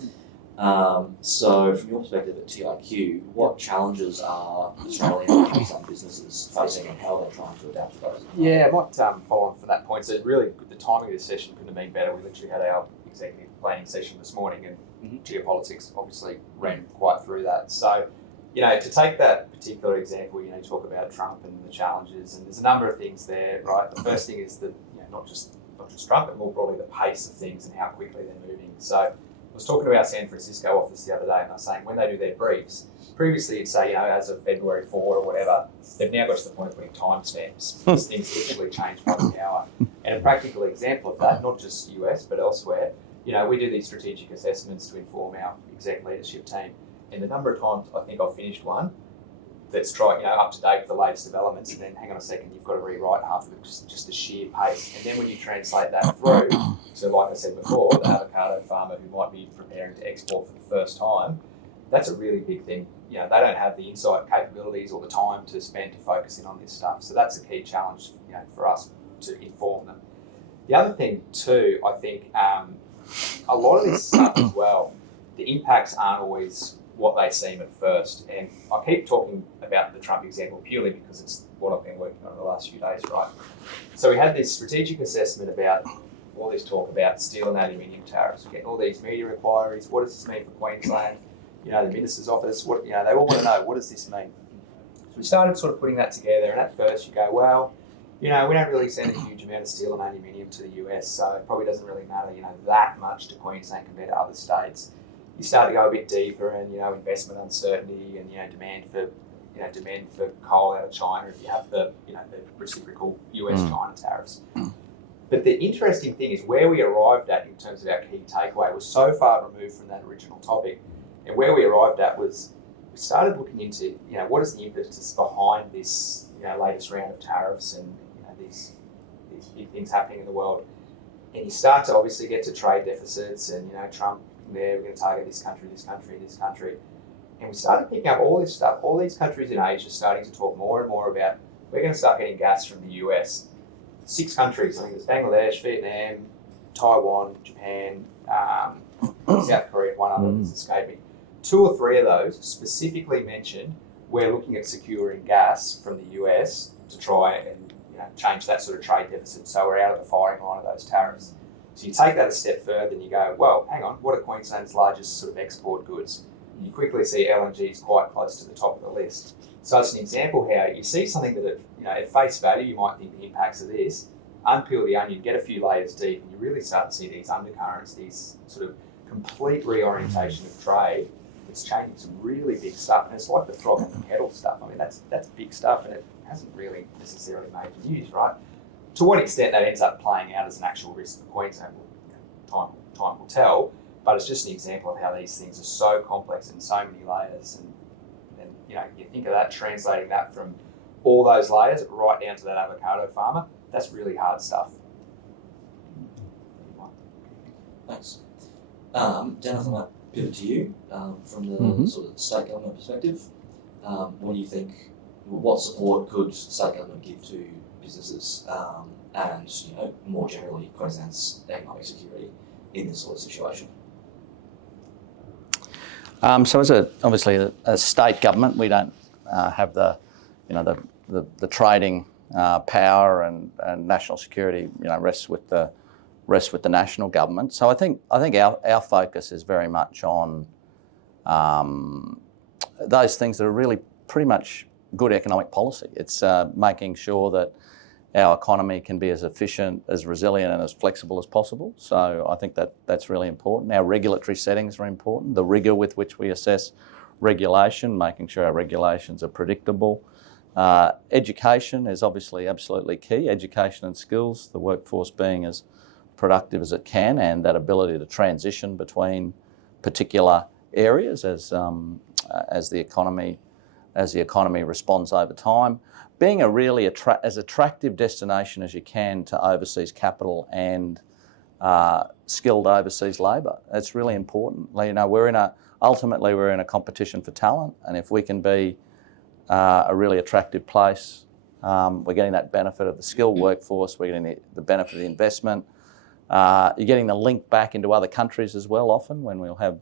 So from your perspective at TIQ, what challenges are Australian and Queensland businesses facing, and how they're trying to adapt to those? Yeah, I might follow on from that point. So really, the timing of this session couldn't have been better. We literally had our executive planning session this morning, and geopolitics obviously ran quite through that. So, to take that particular example, talk about Trump and the challenges, and there's a number of things there, right? The first thing is that not just Trump, but more broadly the pace of things and how quickly they're moving. So I was talking to our San Francisco office the other day, and I was saying when they do their briefs, previously you'd say, as of February 4 or whatever, they've now got to the point of putting timestamps. These things literally change by the hour. And a practical example of that, not just US but elsewhere, we do these strategic assessments to inform our exec leadership team. And the number of times I think I've finished one that's up to date with the latest developments, and then hang on a second, you've got to rewrite half of it, just the sheer pace. And then when you translate that through, so like I said before, the avocado farmer who might be preparing to export for the first time, that's a really big thing. They don't have the insight capabilities or the time to spend to focus in on this stuff. So that's a key challenge, for us to inform them. The other thing too, I think, a lot of this stuff as well, the impacts aren't always what they seem at first. And I keep talking about the Trump example purely because it's what I've been working on the last few days, right? So we had this strategic assessment about all this talk about steel and aluminium tariffs. We're getting all these media inquiries. What does this mean for Queensland? The Minister's office, they all want to know, what does this mean? So we started sort of putting that together, and at first you go, well, we don't really send a huge amount of steel and aluminium to the US, so it probably doesn't really matter, that much to Queensland compared to other states. You start to go a bit deeper, and investment uncertainty, and demand for coal out of China if you have the reciprocal US-China tariffs. But the interesting thing is where we arrived at in terms of our key takeaway was so far removed from that original topic, and where we arrived at was we started looking into what is the impetus behind this latest round of tariffs and these big things happening in the world, and you start to obviously get to trade deficits and Trump. There, we're going to target this country, and we started picking up all this stuff. All these countries in Asia starting to talk more and more about we're going to start getting gas from the US. 6 countries, I think there's Bangladesh, Vietnam, Taiwan, Japan, South Korea, one other that's escaping. 2 or 3 of those specifically mentioned we're looking at securing gas from the US to try and change that sort of trade deficit, so we're out of the firing line of those tariffs. So you take that a step further and you go, well, hang on, what are Queensland's largest sort of export goods? you quickly see LNG is quite close to the top of the list. So it's an example how you see something that, at face value, you might think the impacts of this, unpeel the onion, get a few layers deep, and you really start to see these undercurrents, these sort of complete reorientation of trade. It's changing some really big stuff, and it's like the throttle and pedal stuff. I mean, that's big stuff, and it hasn't really necessarily made the news, right? To what extent that ends up playing out as an actual risk for Queensland, time will tell. But it's just an example of how these things are so complex and so many layers, and you think of that, translating that from all those layers right down to that avocado farmer. That's really hard stuff. Thanks. Dennis, I might pivot to you from the sort of state government perspective. What do you think? What support could state government give to businesses and more generally Queensland's economic security in this sort of situation? So as obviously a state government, we don't have the trading power and national security rests with the national government. So I think our focus is very much on those things that are really pretty much good economic policy. It's making sure that our economy can be as efficient, as resilient and as flexible as possible. So I think that's really important. Our regulatory settings are important. The rigour with which we assess regulation, making sure our regulations are predictable. Education is obviously absolutely key. Education and skills, the workforce being as productive as it can, and that ability to transition between particular areas as the economy responds over time. Being a really as attractive destination as you can to overseas capital and skilled overseas labour. It's really important. Ultimately we're in a competition for talent, and if we can be a really attractive place, we're getting that benefit of the skilled workforce, we're getting the benefit of the investment. You're getting the link back into other countries as well. Often when we'll have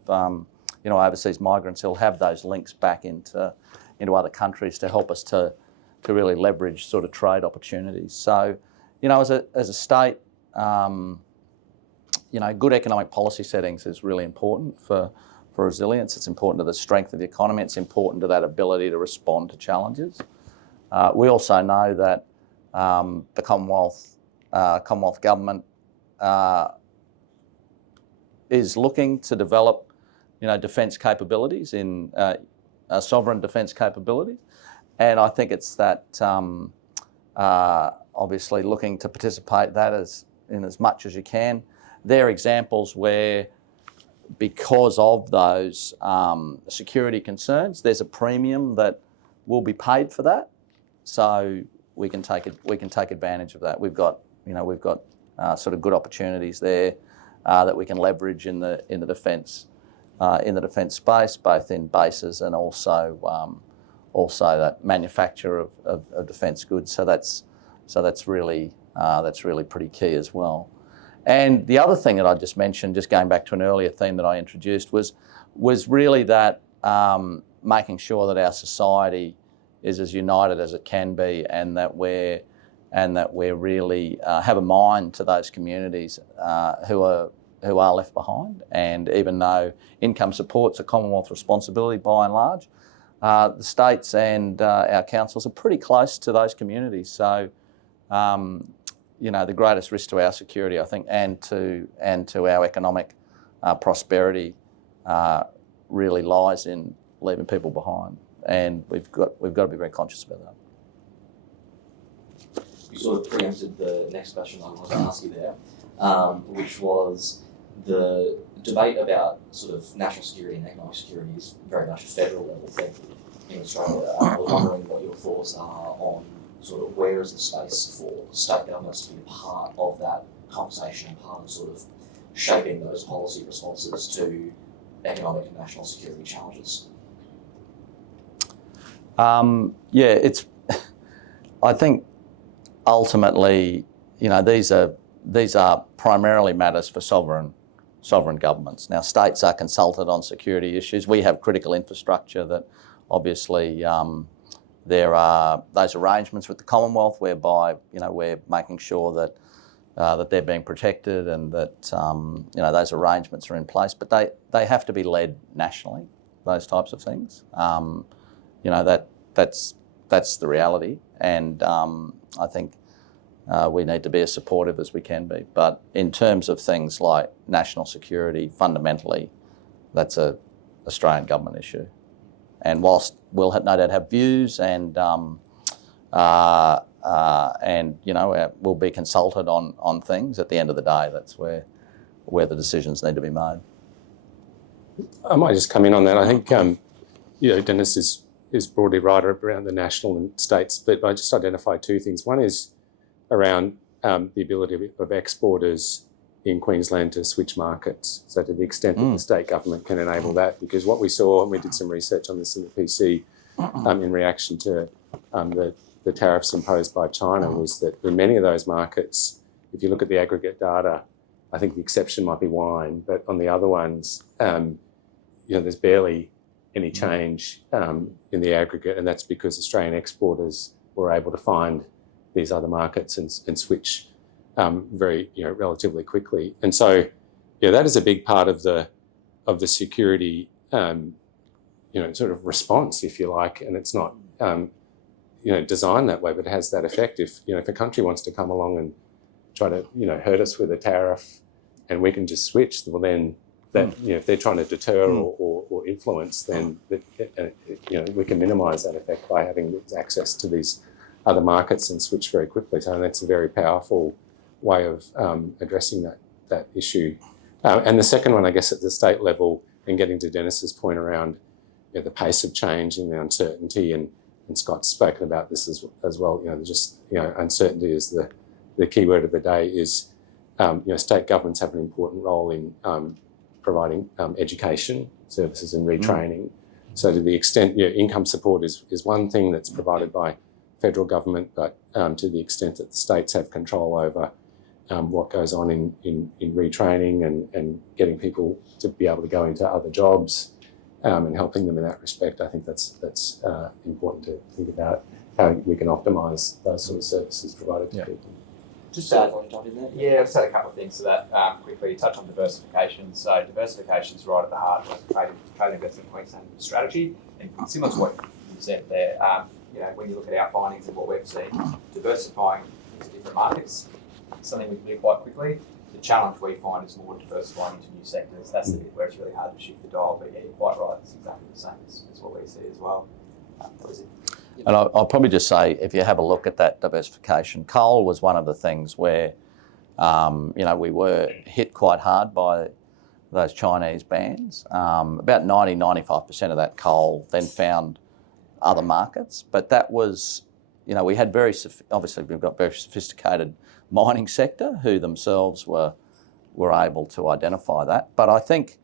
overseas migrants, who'll have those links back into other countries to help us to really leverage sort of trade opportunities. So, as a state, good economic policy settings is really important for resilience. It's important to the strength of the economy. It's important to that ability to respond to challenges. We also know that the Commonwealth government is looking to develop, defence capabilities in sovereign defence capabilities. And I think it's that obviously looking to participate in as much as you can. There are examples where, because of those security concerns, there's a premium that will be paid for that. So we can take advantage of that. We've got sort of good opportunities there that we can leverage in the defence space, both in bases and also that manufacture of defence goods. So that's really pretty key as well. And the other thing that I just mentioned, just going back to an earlier theme that I introduced, was really that making sure that our society is as united as it can be, and that we're really have a mind to those communities who are left behind. And even though income support's a Commonwealth responsibility by and large, the states and our councils are pretty close to those communities. So, the greatest risk to our security, I think, and to our economic prosperity, really lies in leaving people behind, and we've got to be very conscious about that. You sort of preempted the next question I wanted to ask you there, which was the debate about sort of national security and economic security is very much a federal level thing in Australia. I was wondering what your thoughts are on sort of where is the space for state governments to be a part of that conversation and part of sort of shaping those policy responses to economic and national security challenges? I think ultimately, these are primarily matters for sovereign governments. Now, states are consulted on security issues. We have critical infrastructure that obviously there are those arrangements with the Commonwealth whereby we're making sure that they're being protected and that those arrangements are in place. But they have to be led nationally. those types of things. That's the reality, and I think we need to be as supportive as we can be. But in terms of things like national security, fundamentally, that's a Australian government issue. And whilst we'll no doubt have views and we'll be consulted on things, at the end of the day, that's where the decisions need to be made. I might just come in on that. I think Dennis is broadly right around the national and state split, but I just identify two things. One is around the ability of exporters in Queensland to switch markets. So to the extent that the state government can enable that, because what we saw, and we did some research on this in the PC in reaction to the tariffs imposed by China, was that in many of those markets, if you look at the aggregate data, I think the exception might be wine, but on the other ones, there's barely any change in the aggregate, and that's because Australian exporters were able to find these other markets and switch very relatively quickly. And so that is a big part of the security sort of response, if you like, and it's not designed that way, but it has that effect. If a country wants to come along and try to hurt us with a tariff and we can just switch, well then that if they're trying to deter or influence, then we can minimise that effect by having access to these other markets and switch very quickly. So that's a very powerful way of addressing that issue. And the second one, I guess, at the state level, and getting to Dennis's point around the pace of change and the uncertainty, and Scott's spoken about this as well. Uncertainty is the key word of the day. Is state governments have an important role in providing education services and retraining. So to the extent income support is one thing that's provided by federal government, but to the extent that the states have control over what goes on in retraining and getting people to be able to go into other jobs and helping them in that respect, I think that's important to think about how we can optimise those sort of services provided to people. Just to add, jump in there. Yeah, I'll just add a couple of things to that quickly. Touch on diversification. So diversification is right at the heart of the Trade Investment Queensland strategy, and similar to what you said there. When you look at our findings and what we've seen, diversifying into different markets is something we can do quite quickly. The challenge we find is more diversifying into new sectors. That's the bit where it's really hard to shift the dial. But yeah, you're quite right. It's exactly the same as what we see as well. That was it. And I'll probably just say, if you have a look at that diversification, coal was one of the things where, we were hit quite hard by those Chinese bans. About 95% of that coal then found other markets. But that was, we had obviously we've got very sophisticated mining sector who themselves were able to identify that. But I think,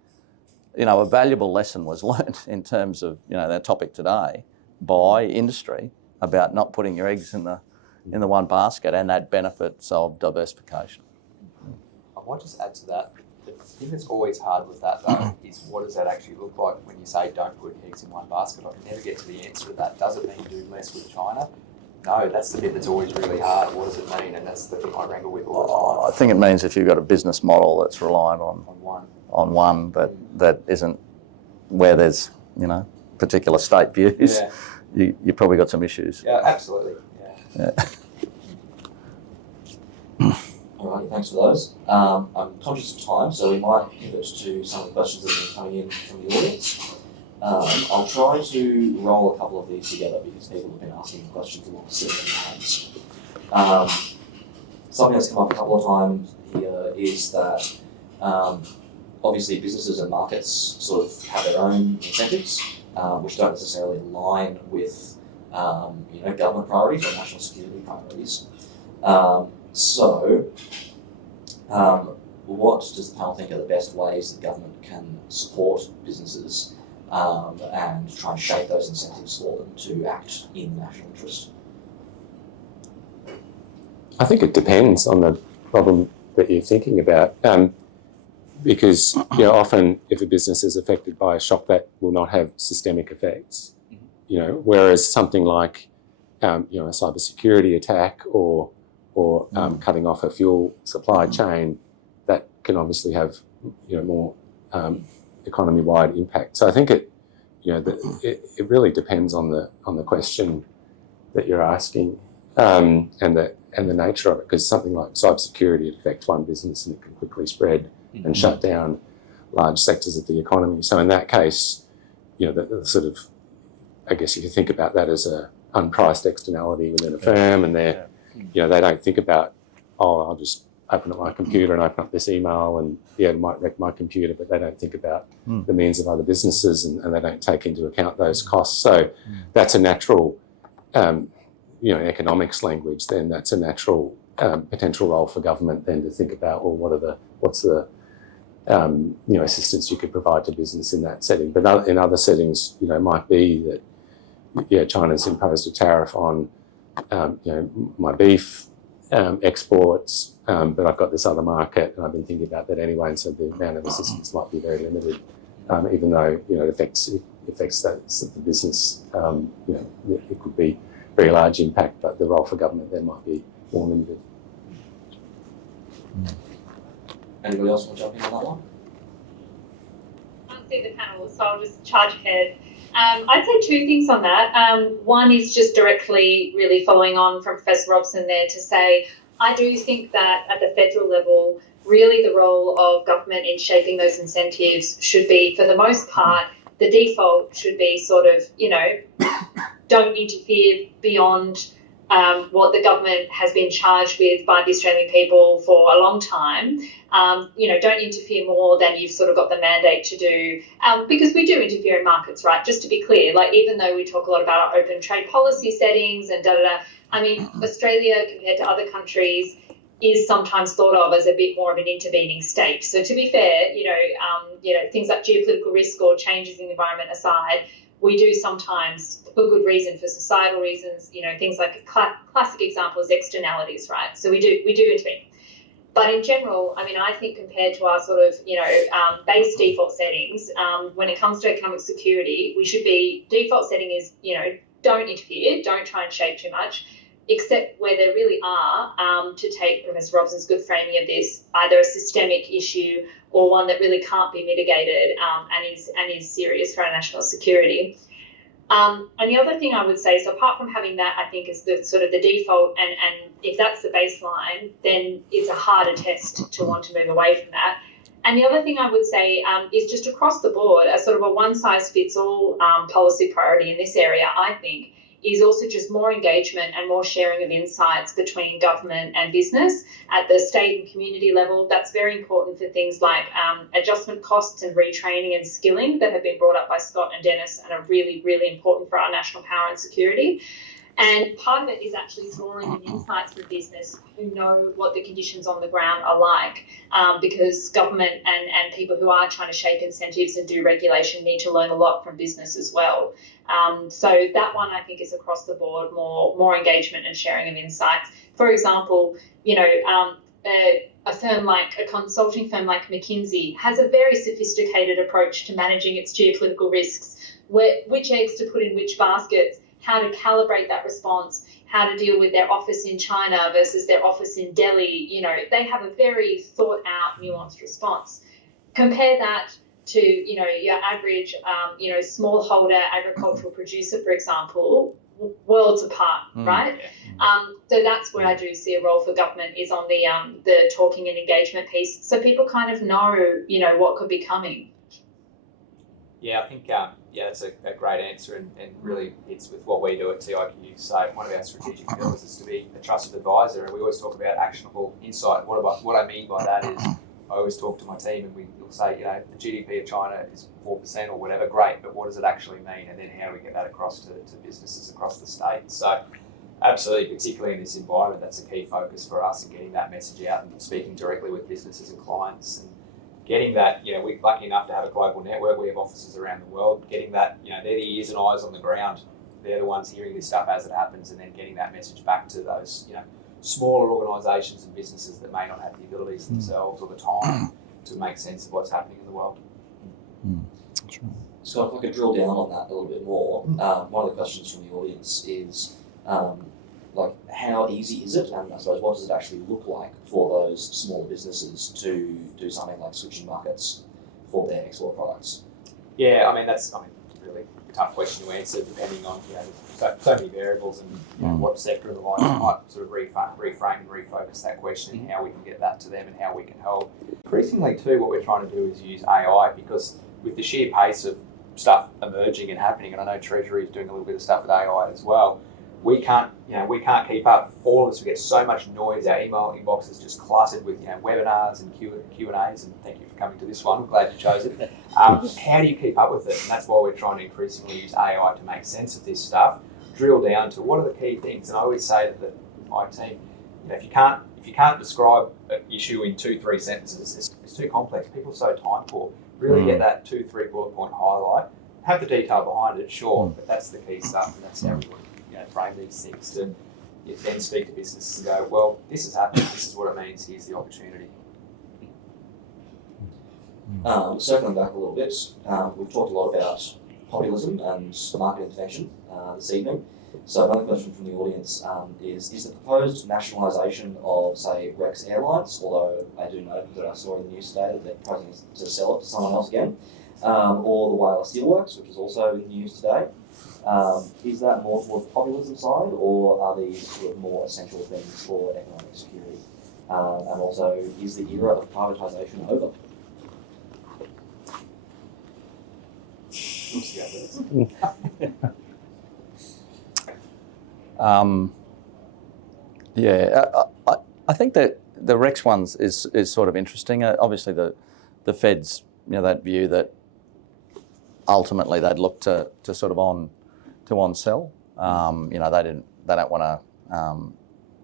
a valuable lesson was learnt in terms of, that topic today, by industry, about not putting your eggs in the one basket, and that benefits of diversification. I might just add to that. The thing that's always hard with that, though, is what does that actually look like when you say don't put eggs in one basket? I can never get to the answer to that. Does it mean do less with China? No, that's the bit that's always really hard. What does it mean? And that's the thing I wrangle with all the time. I think it means if you've got a business model that's reliant on one that isn't where there's particular state views, you probably got some issues. Yeah, absolutely. Yeah. All right, thanks for those. I'm conscious of time, so we might pivot to some of the questions that have been coming in from the audience. I'll try to roll a couple of these together because people have been asking questions along similar lines. Something that's come up a couple of times here is that obviously businesses and markets sort of have their own incentives, which don't necessarily align with government priorities or national security priorities. What does the panel think are the best ways that government can support businesses and try and shape those incentives for them to act in the national interest? I think it depends on the problem that you're thinking about, because often if a business is affected by a shock, that will not have systemic effects. Whereas something like a cybersecurity attack or cutting off a fuel supply chain, that can obviously have more economy-wide impact. So I think it it really depends on the question that you're asking, and the nature of it. Because something like cybersecurity, it affects one business and it can quickly spread and shut down large sectors of the economy. So in that case, the sort of, I guess you can think about that as a unpriced externality within a firm, and they don't think about, I'll just open up my computer and open up this email, and it might wreck my computer, but they don't think about the means of other businesses, and they don't take into account those costs. So that's a natural, economics language. Then that's a natural potential role for government then to think about, well, what's the assistance you could provide to business in that setting. But in other settings, it might be that China's imposed a tariff on my beef exports, but I've got this other market, and I've been thinking about that anyway, and so the amount of assistance might be very limited, even though it affects the business. It could be a very large impact, but the role for government then might be more limited. Anybody else want to jump in on that one? I can't see the panel, so I'll just charge ahead. I'd say two things on that. One is just directly really following on from Professor Robson there to say, I do think that at the federal level, really the role of government in shaping those incentives should be, for the most part, the default should be sort of, don't interfere beyond what the government has been charged with by the Australian people for a long time. Don't interfere more than you've sort of got the mandate to do, because we do interfere in markets, right? Just to be clear, even though we talk a lot about our open trade policy settings and Australia compared to other countries is sometimes thought of as a bit more of an intervening state. So to be fair, things like geopolitical risk or changes in the environment aside, we do sometimes, for good reason, for societal reasons, things like a classic example is externalities, right? So we do intervene. But in general, I think compared to our sort of, base default settings, when it comes to economic security, default setting is, don't interfere, don't try and shape too much, except where there really are, to take Professor Robson's good framing of this, either a systemic issue or one that really can't be mitigated and is serious for our national security. And the other thing I would say, so apart from having that, I think is the sort of the default, and if that's the baseline, then it's a harder test to want to move away from that. And the other thing I would say is just across the board, a sort of a one-size-fits-all policy priority in this area, I think, is also just more engagement and more sharing of insights between government and business at the state and community level. That's very important for things like adjustment costs and retraining and skilling that have been brought up by Scott and Dennis and are really, really important for our national power and security. And part of it is actually drawing in insights from business who know what the conditions on the ground are like, because government and people who are trying to shape incentives and do regulation need to learn a lot from business as well. So that one, I think, is across the board, more engagement and sharing of insights. For example, a consulting firm like McKinsey has a very sophisticated approach to managing its geopolitical risks, which eggs to put in which baskets, how to calibrate that response, how to deal with their office in China versus their office in Delhi. They have a very thought out, nuanced response. Compare that to, your average, smallholder agricultural producer, for example, worlds apart, right? So that's where I do see a role for government is on the talking and engagement piece, so people kind of know, what could be coming. Yeah, I think that's a great answer, and really it's with what we do at TIQ. So one of our strategic pillars is to be a trusted advisor, and we always talk about actionable insight. What I mean by that is I always talk to my team and we'll say, the GDP of China is 4% or whatever, great, but what does it actually mean? And then how do we get that across to businesses across the state? So absolutely, particularly in this environment, that's a key focus for us in getting that message out and speaking directly with businesses and clients, and getting that, we're lucky enough to have a global network. We have offices around the world. Getting that, they're the ears and eyes on the ground. They're the ones hearing this stuff as it happens, and then getting that message back to those, smaller organisations and businesses that may not have the abilities themselves or the time to make sense of what's happening in the world. That's right. So if I could drill down on that a little bit more, one of the questions from the audience is, how easy is it, and I suppose what does it actually look like for those smaller businesses to do something like switching markets for their export products? Yeah, really tough question to answer, depending on so many variables and what sector of the life might sort of reframe and refocus that question and how we can get that to them and how we can help. Increasingly too, what we're trying to do is use AI, because with the sheer pace of stuff emerging and happening, and I know Treasury is doing a little bit of stuff with AI as well. We can't keep up. All of us, we get so much noise. Our email inbox is just cluttered with webinars and Q&As. And thank you for coming to this one. I'm glad you chose it. How do you keep up with it? And that's why we're trying to increasingly use AI to make sense of this stuff. Drill down to what are the key things. And I always say to my team, if you can't describe an issue in 2-3 sentences, it's too complex. People are so time poor. Really get that 2-3 bullet point highlight. Have the detail behind it, sure, but that's the key stuff, and that's how we would frame these things to then speak to businesses and go, well, this has happened, this is what it means, here's the opportunity. Circling back a little bit, we've talked a lot about populism and market intervention this evening. So another question from the audience is the proposed nationalisation of, say, Rex Airlines, although I do know that I saw in the news today that they're proposing to sell it to someone else again, or the Whaler Steelworks, which is also in the news today. Is that more towards the populism side, or are these sort of more essential things for economic security? And also, is the era of privatisation over? I think that the Rex ones is sort of interesting. Obviously, the Fed's that view that ultimately they'd look to sort of on sell. They don't want to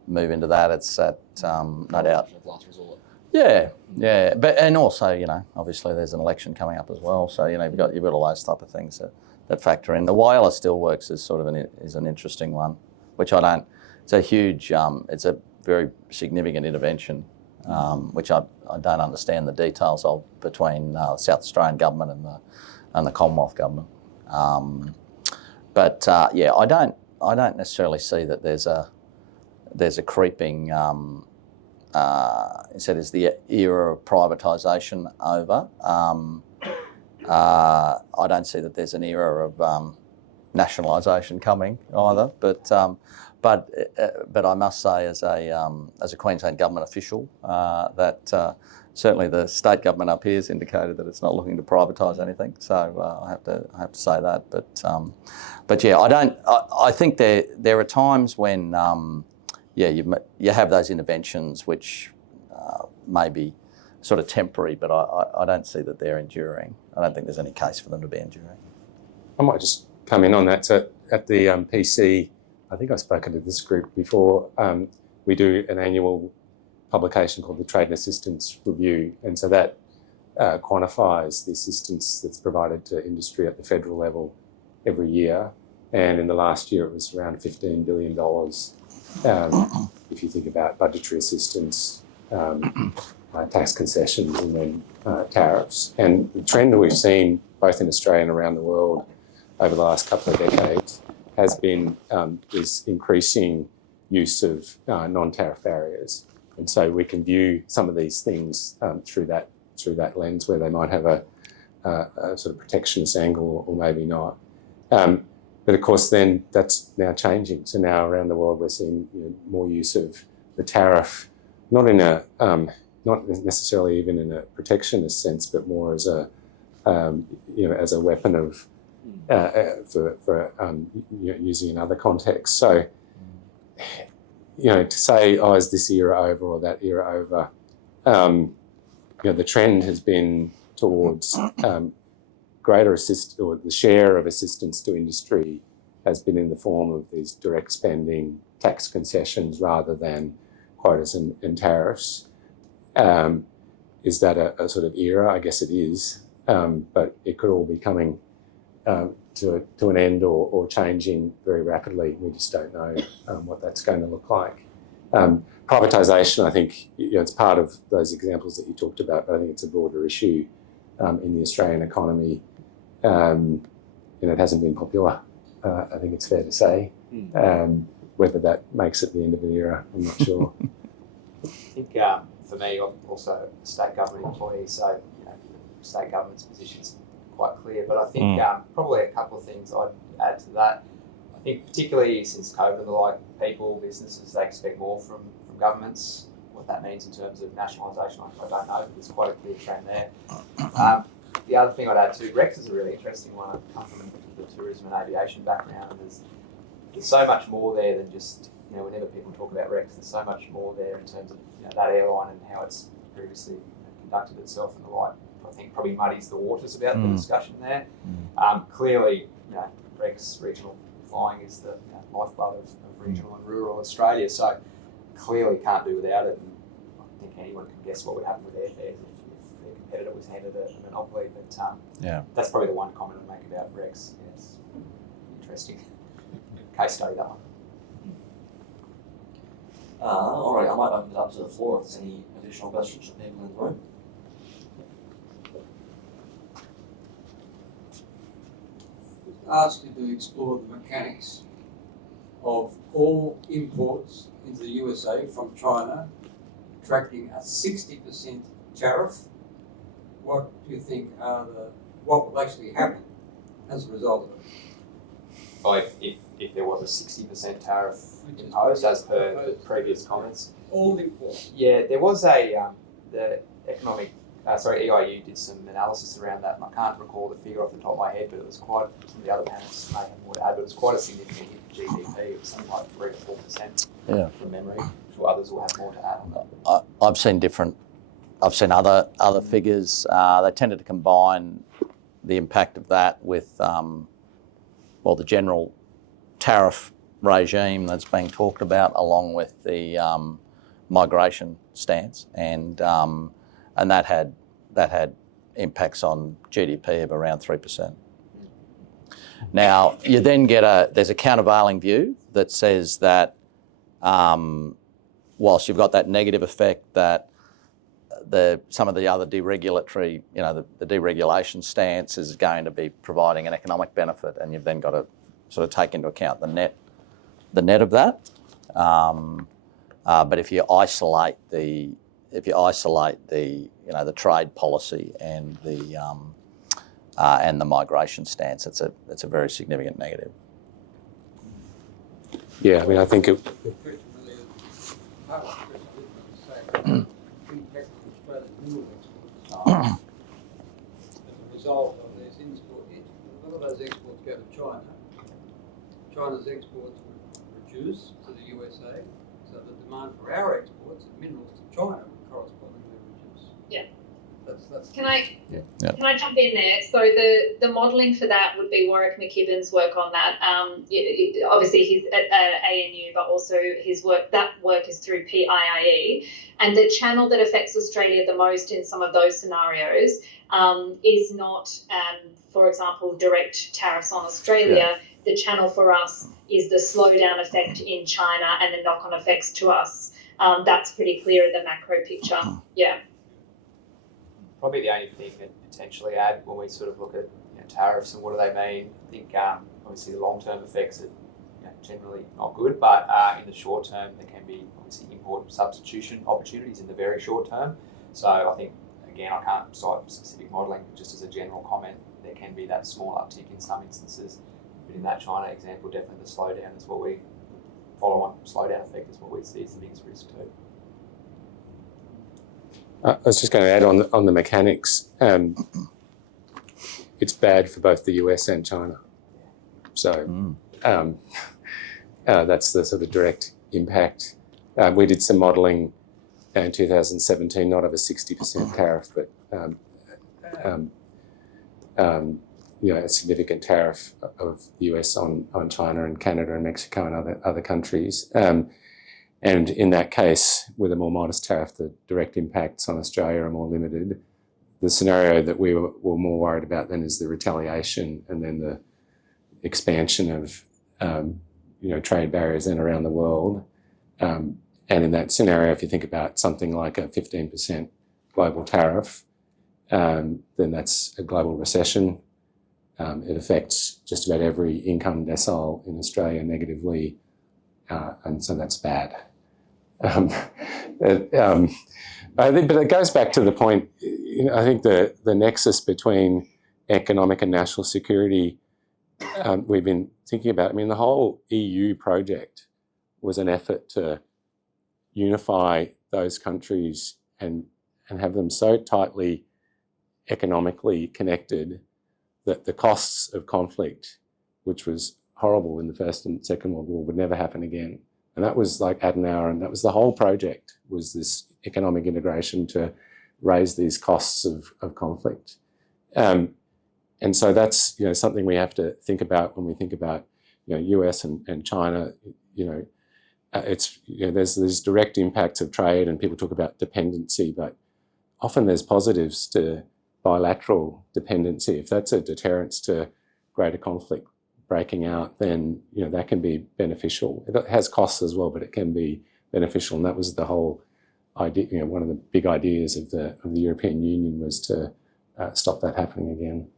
move into that. It's at no doubt. Last resort. Yeah, but and also obviously there's an election coming up as well. So you've got all those type of things that factor in. The Whaler Steelworks is sort of an interesting one, which I don't. It's a huge. It's a very significant intervention, which I don't understand the details of between the South Australian government and the Commonwealth government. I don't necessarily see that there's a creeping. Instead, is the era of privatisation over? I don't see that there's an era of nationalisation coming either. But I must say, as a Queensland government official, that certainly the state government up here has indicated that it's not looking to privatise anything. So I have to say that. But yeah, I think there are times when you have those interventions which may be sort of temporary, but I don't see that they're enduring. I don't think there's any case for them to be enduring. I might just come in on that. So at the PC, I think I've spoken to this group before. We do an annual publication called the Trade and Assistance Review, and so that quantifies the assistance that's provided to industry at the federal level every year. And in the last year, it was around $15 billion. If you think about budgetary assistance, tax concessions, and then tariffs. And the trend that we've seen both in Australia and around the world over the last couple of decades has been is increasing use of non-tariff barriers. And so we can view some of these things through that lens, where they might have a sort of protectionist angle or maybe not. But of course, then that's now changing. So now around the world, we're seeing more use of the tariff, not necessarily even in a protectionist sense, but more as a as a weapon of for using in other contexts. So to say, is this era over or that era over? The trend has been towards greater or the share of assistance to industry has been in the form of these direct spending tax concessions rather than quotas and tariffs. Is that a sort of era? I guess it is, but it could all be coming to an end or changing very rapidly. We just don't know what that's going to look like. Privatisation, I think, it's part of those examples that you talked about, but I think it's a broader issue in the Australian economy. It hasn't been popular, I think it's fair to say. Whether that makes it the end of an era, I'm not sure. I think for me, I'm also a state government employee, so state government's positions quite clear. But I think probably a couple of things I'd add to that. I think particularly since COVID and the like, people, businesses, they expect more from governments. What that means in terms of nationalisation, I don't know, but there's quite a clear trend there. The other thing I'd add too, Rex is a really interesting one. I come from the tourism and aviation background, and there's so much more there than just, whenever people talk about Rex, there's so much more there in terms of that airline and how it's previously conducted itself and the like. I think probably muddies the waters about the discussion there. Clearly, Rex regional flying is the lifeblood of regional and rural Australia, so clearly can't do without it. And I think anyone can guess what would happen with airfares if their competitor was handed a monopoly. But that's probably the one comment I'd make about Rex. Yeah, it's interesting case study, that one. All right, I might open it up to the floor if there's any additional questions from people in the room. Asked you to explore the mechanics of all imports into the USA from China attracting a 60% tariff. What do you think what will actually happen as a result of it? Well, if there was a 60% tariff imposed, as per the previous comments. All imports. Yeah, there was the EIU did some analysis around that, and I can't recall the figure off the top of my head, but it was quite, some of the other panelists may have more to add, but it was quite a significant hit to GDP. It was something like 3 to 4% from memory. I'm sure others will have more to add on that. I've seen other figures. They tended to combine the impact of that with, the general tariff regime that's being talked about, along with the migration stance, and that had impacts on GDP of around 3%. Now, you then get there's a countervailing view that says that whilst you've got that negative effect, that some of the other deregulatory, the deregulation stance is going to be providing an economic benefit, and you've then got to sort of take into account the net of that. But if you isolate the trade policy and the migration stance, it's a very significant negative. Yeah, I mean, I think it. As a result of these a lot of those exports go to China. China's exports would reduce to the USA, so the demand for our exports of minerals to China would correspondingly reduce. Yeah. That's Can I jump in there? So the modelling for that would be Warwick McKibben's work on that. Obviously he's at ANU, but also that work is through PIIE. And the channel that affects Australia the most in some of those scenarios is not, for example, direct tariffs on Australia. The channel for us is the slowdown effect in China and the knock-on effects to us. That's pretty clear in the macro picture. Yeah. Probably the only thing that potentially add when we sort of look at tariffs and what do they mean, I think obviously the long-term effects are generally not good, but in the short term there can be obviously import substitution opportunities in the very short term. So I think, again, I can't cite specific modelling, but just as a general comment, there can be that small uptick in some instances. But in that China example, definitely the slowdown is what we follow-on slowdown effect is what we see as the biggest risk too. I was just going to add on the mechanics. It's bad for both the US and China. So that's the sort of direct impact. We did some modelling in 2017, not of a 60% tariff, but a significant tariff of the US on China and Canada and Mexico and other countries. And in that case, with a more modest tariff, the direct impacts on Australia are more limited. The scenario that we were more worried about then is the retaliation and then the expansion of trade barriers then around the world. And in that scenario, if you think about something like a 15% global tariff, then that's a global recession. It affects just about every income decile in Australia negatively, and so that's bad. But it goes back to the point, I think the nexus between economic and national security we've been thinking about. I mean, the whole EU project was an effort to unify those countries and have them so tightly economically connected that the costs of conflict, which was horrible in the First and Second World War, would never happen again. And that was like Adenauer, and that was the whole project, was this economic integration to raise these costs of conflict. And so that's, you know, something we have to think about when we think about, you know, US and China. You know, it's, you know, there's direct impacts of trade, and people talk about dependency, but often there's positives to bilateral dependency. If that's a deterrence to greater conflict breaking out, then, you know, that can be beneficial. It has costs as well, but it can be beneficial. And that was the whole idea. You know, one of the big ideas of the European Union was to stop that happening again.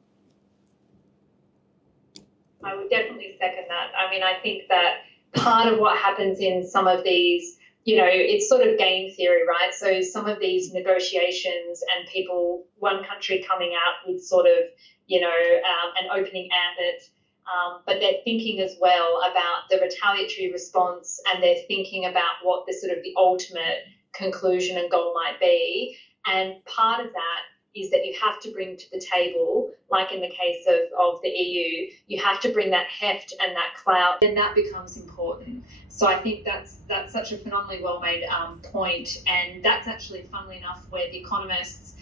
I would definitely second that. I mean, I think that part of what happens in some of these, you know, it's sort of game theory, right? So some of these negotiations and people, one country coming out with sort of, you know, an opening ambit, but they're thinking as well about the retaliatory response, and they're thinking about what the sort of the ultimate conclusion and goal might be. And part of that is that you have to bring to the table, like in the case of the EU, you have to bring that heft and that clout, and that becomes important. So I think that's such a phenomenally well-made point, and that's actually, funnily enough, where the economists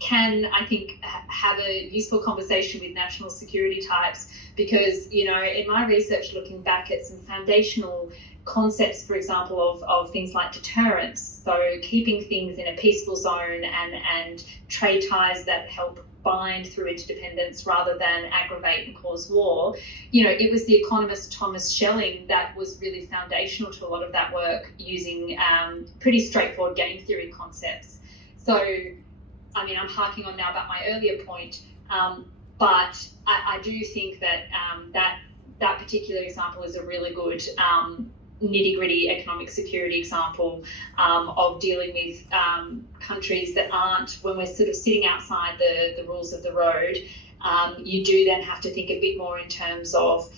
can, I think, have a useful conversation with national security types, because, you know, in my research, looking back at some foundational concepts, for example, of things like deterrence, so keeping things in a peaceful zone and trade ties that help bind through interdependence rather than aggravate and cause war. You know, it was the economist Thomas Schelling that was really foundational to a lot of that work, using pretty straightforward game theory concepts. So, I mean, I'm harking on now about my earlier point, but I do think that that particular example is a really good nitty-gritty economic security example of dealing with countries that aren't, when we're sort of sitting outside the rules of the road, you do then have to think a bit more in terms of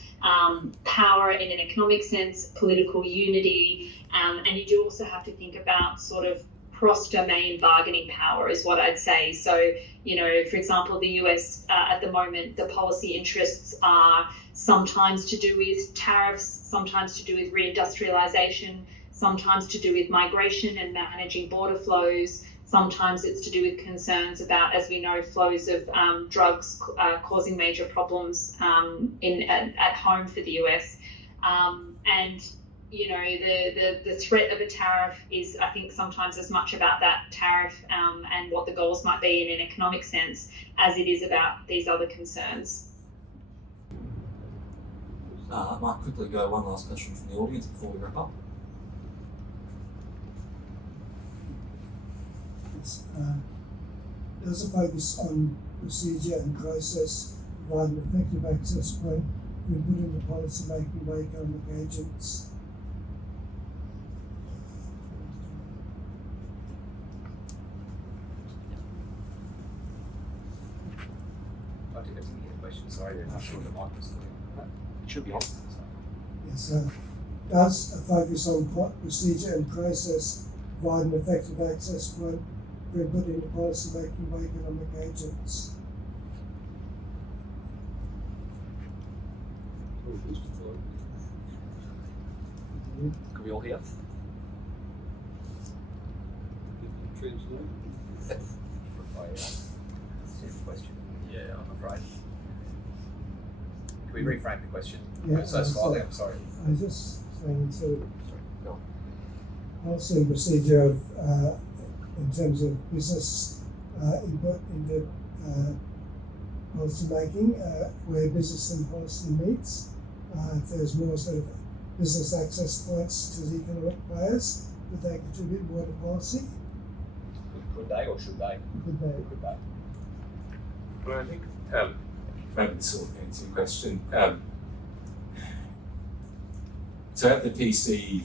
power in an economic sense, political unity, and you do also have to think about sort of cross-domain bargaining power is what I'd say. So, you know, for example, the US at the moment, the policy interests are sometimes to do with tariffs, sometimes to do with reindustrialization, sometimes to do with migration and managing border flows, sometimes it's to do with concerns about, as we know, flows of drugs causing major problems at home for the US. And you know, the threat of a tariff is, I think, sometimes as much about that tariff and what the goals might be in an economic sense as it is about these other concerns. I might quickly go one last question from the audience before we wrap up. Does a focus on procedure and process provide an effective access point when put into policy making by economic agents? I didn't get a question, sorry, I'm not sure what the mic was doing. It should be on. Yes, does a focus on procedure and process provide an effective access point when put into policy making by economic agents? Can we all hear? Question. Yeah, I'm afraid. Can we reframe the question? Yeah, So slightly, I'm sorry. I was just saying, so policy and procedure of, in terms of business input into policy making, where business and policy meets. If there's more sort of business access points to the economic players, would they contribute more to policy? Could they or should they? Could they? Could they? Well, I think maybe this will answer your question. So at the PC,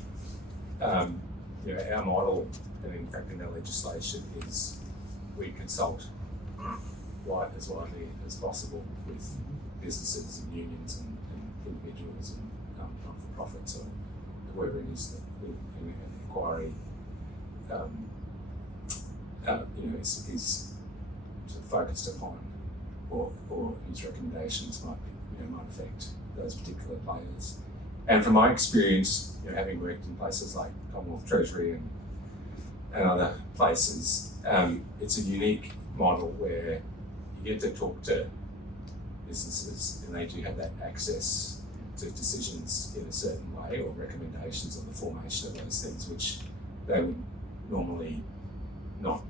you know, our model, and in fact in our legislation, is we consult as widely as possible with businesses and unions and individuals and not-for-profits or whoever it is that an inquiry is sort of focused upon, or whose recommendations might affect those particular players. And from my experience, having worked in places like Commonwealth Treasury and other places, it's a unique model where you get to talk to businesses and they do have that access to decisions in a certain way or recommendations on the formation of those things, which they would normally not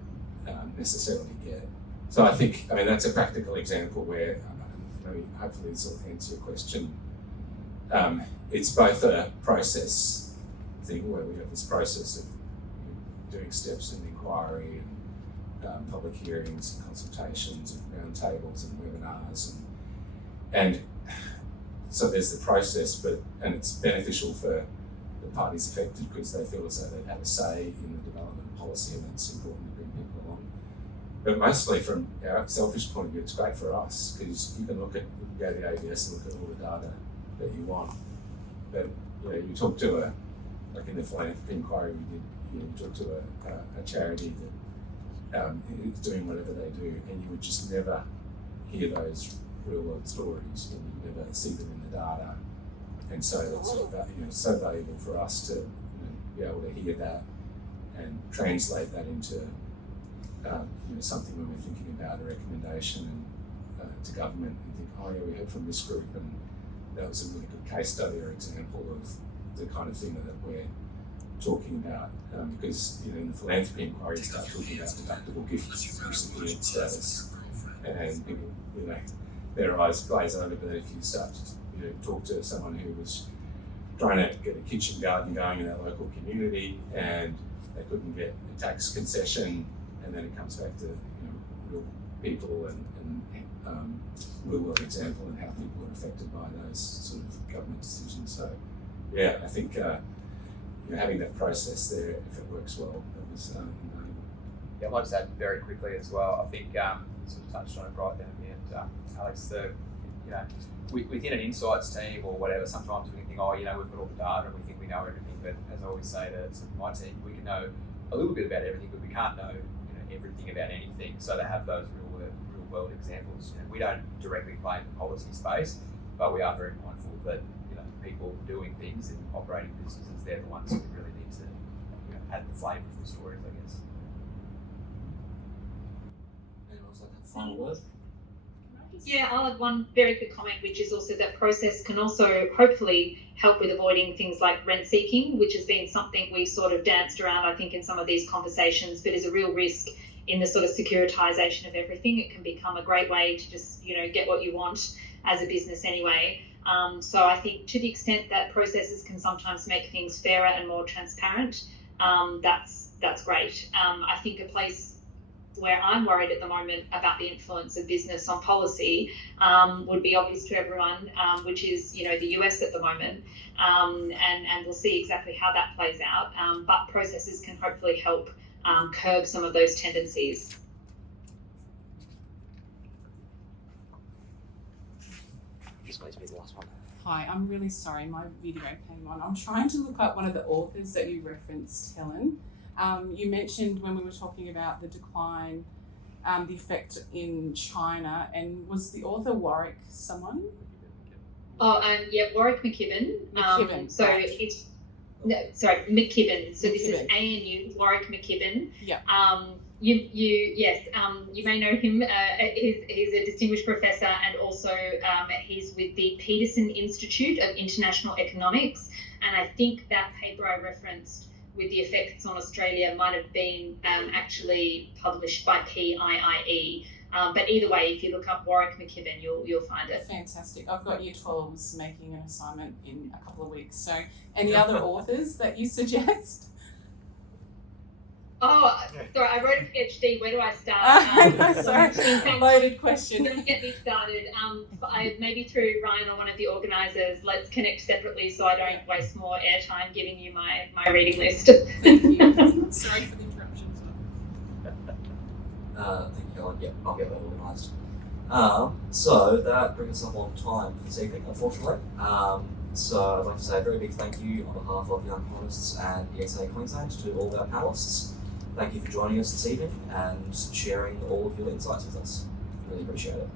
necessarily get. So I think, that's a practical example where, hopefully this will answer your question. It's both a process thing where we have this process of doing steps in inquiry and public hearings and consultations and roundtables and webinars and so there's the process, and it's beneficial for the parties affected because they feel as though they have a say in the development of policy, and that's important to bring people along. But mostly from our selfish point of view, it's great for us because you can go to the ABS and look at all the data that you want. But you talk to like in the philanthropy inquiry we did, you talk to a charity that is doing whatever they do, and you would just never hear those real world stories, and you never see them in the data. And so it's so valuable for us to be able to hear that and translate that into something when we're thinking about a recommendation to government and think, oh yeah, we heard from this group, and that was a really good case study or example of the kind of thing that we're talking about. Because in the philanthropy inquiry, you start talking about deductible gift recipient status, and people, their eyes glaze over. But if you start to talk to someone who was trying to get a kitchen garden going in their local community and they couldn't get a tax concession, and then it comes back to real people and real world example and how people are affected by those sort of government decisions. So yeah, I think having that process there, if it works well, that was invaluable. Yeah, I'd like to add very quickly as well. I think you sort of touched on it right then at the end, Alex. Within an insights team or whatever, sometimes we can think, we've got all the data and we think we know everything. But as I always say to my team, we can know a little bit about everything, but we can't know everything about anything. So to have those real world examples, we don't directly play in the policy space, but we are very mindful that people doing things and operating businesses, they're the ones who really need to add the flavour of the stories, I guess. Anyone else like a final word? Yeah, I'll add one very quick comment, which is also that process can also hopefully help with avoiding things like rent seeking, which has been something we sort of danced around, I think, in some of these conversations, but is a real risk in the sort of securitization of everything. It can become a great way to just, get what you want as a business anyway. So I think to the extent that processes can sometimes make things fairer and more transparent, that's great. I think a place where I'm worried at the moment about the influence of business on policy would be obvious to everyone, which is the US at the moment, and we'll see exactly how that plays out. But processes can hopefully help curb some of those tendencies. This might be the last one. Hi, I'm really sorry, my video came on. I'm trying to look up one of the authors that you referenced, Helen. You mentioned when we were talking about the decline, the effect in China, and was the author Warwick someone? Warwick McKibben. McKibben. McKibben. So this is McKibben. ANU, Warwick McKibben. Yeah. You may know him. He's a distinguished professor, and also he's with the Peterson Institute of International Economics. And I think that paper I referenced with the effects on Australia might have been actually published by PIIE. But either way, if you look up Warwick McKibben, you'll find it. Fantastic. I've got Year 12s making an assignment in a couple of weeks. So any other authors that you suggest? Oh, sorry, I wrote a PhD. Where do I start? Sorry, loaded question. Don't get me started. Maybe through Ryan or one of the organisers, let's connect separately so I don't waste more airtime giving you my reading list. Thank you. Sorry for the interruption. Thank you, Helen. Yeah, I'll get that organised. So that brings us up on time for this evening, unfortunately. So I'd like to say a very big thank you on behalf of Young Economists and ESA Queensland to all of our panellists. Thank you for joining us this evening and sharing all of your insights with us. Really appreciate it.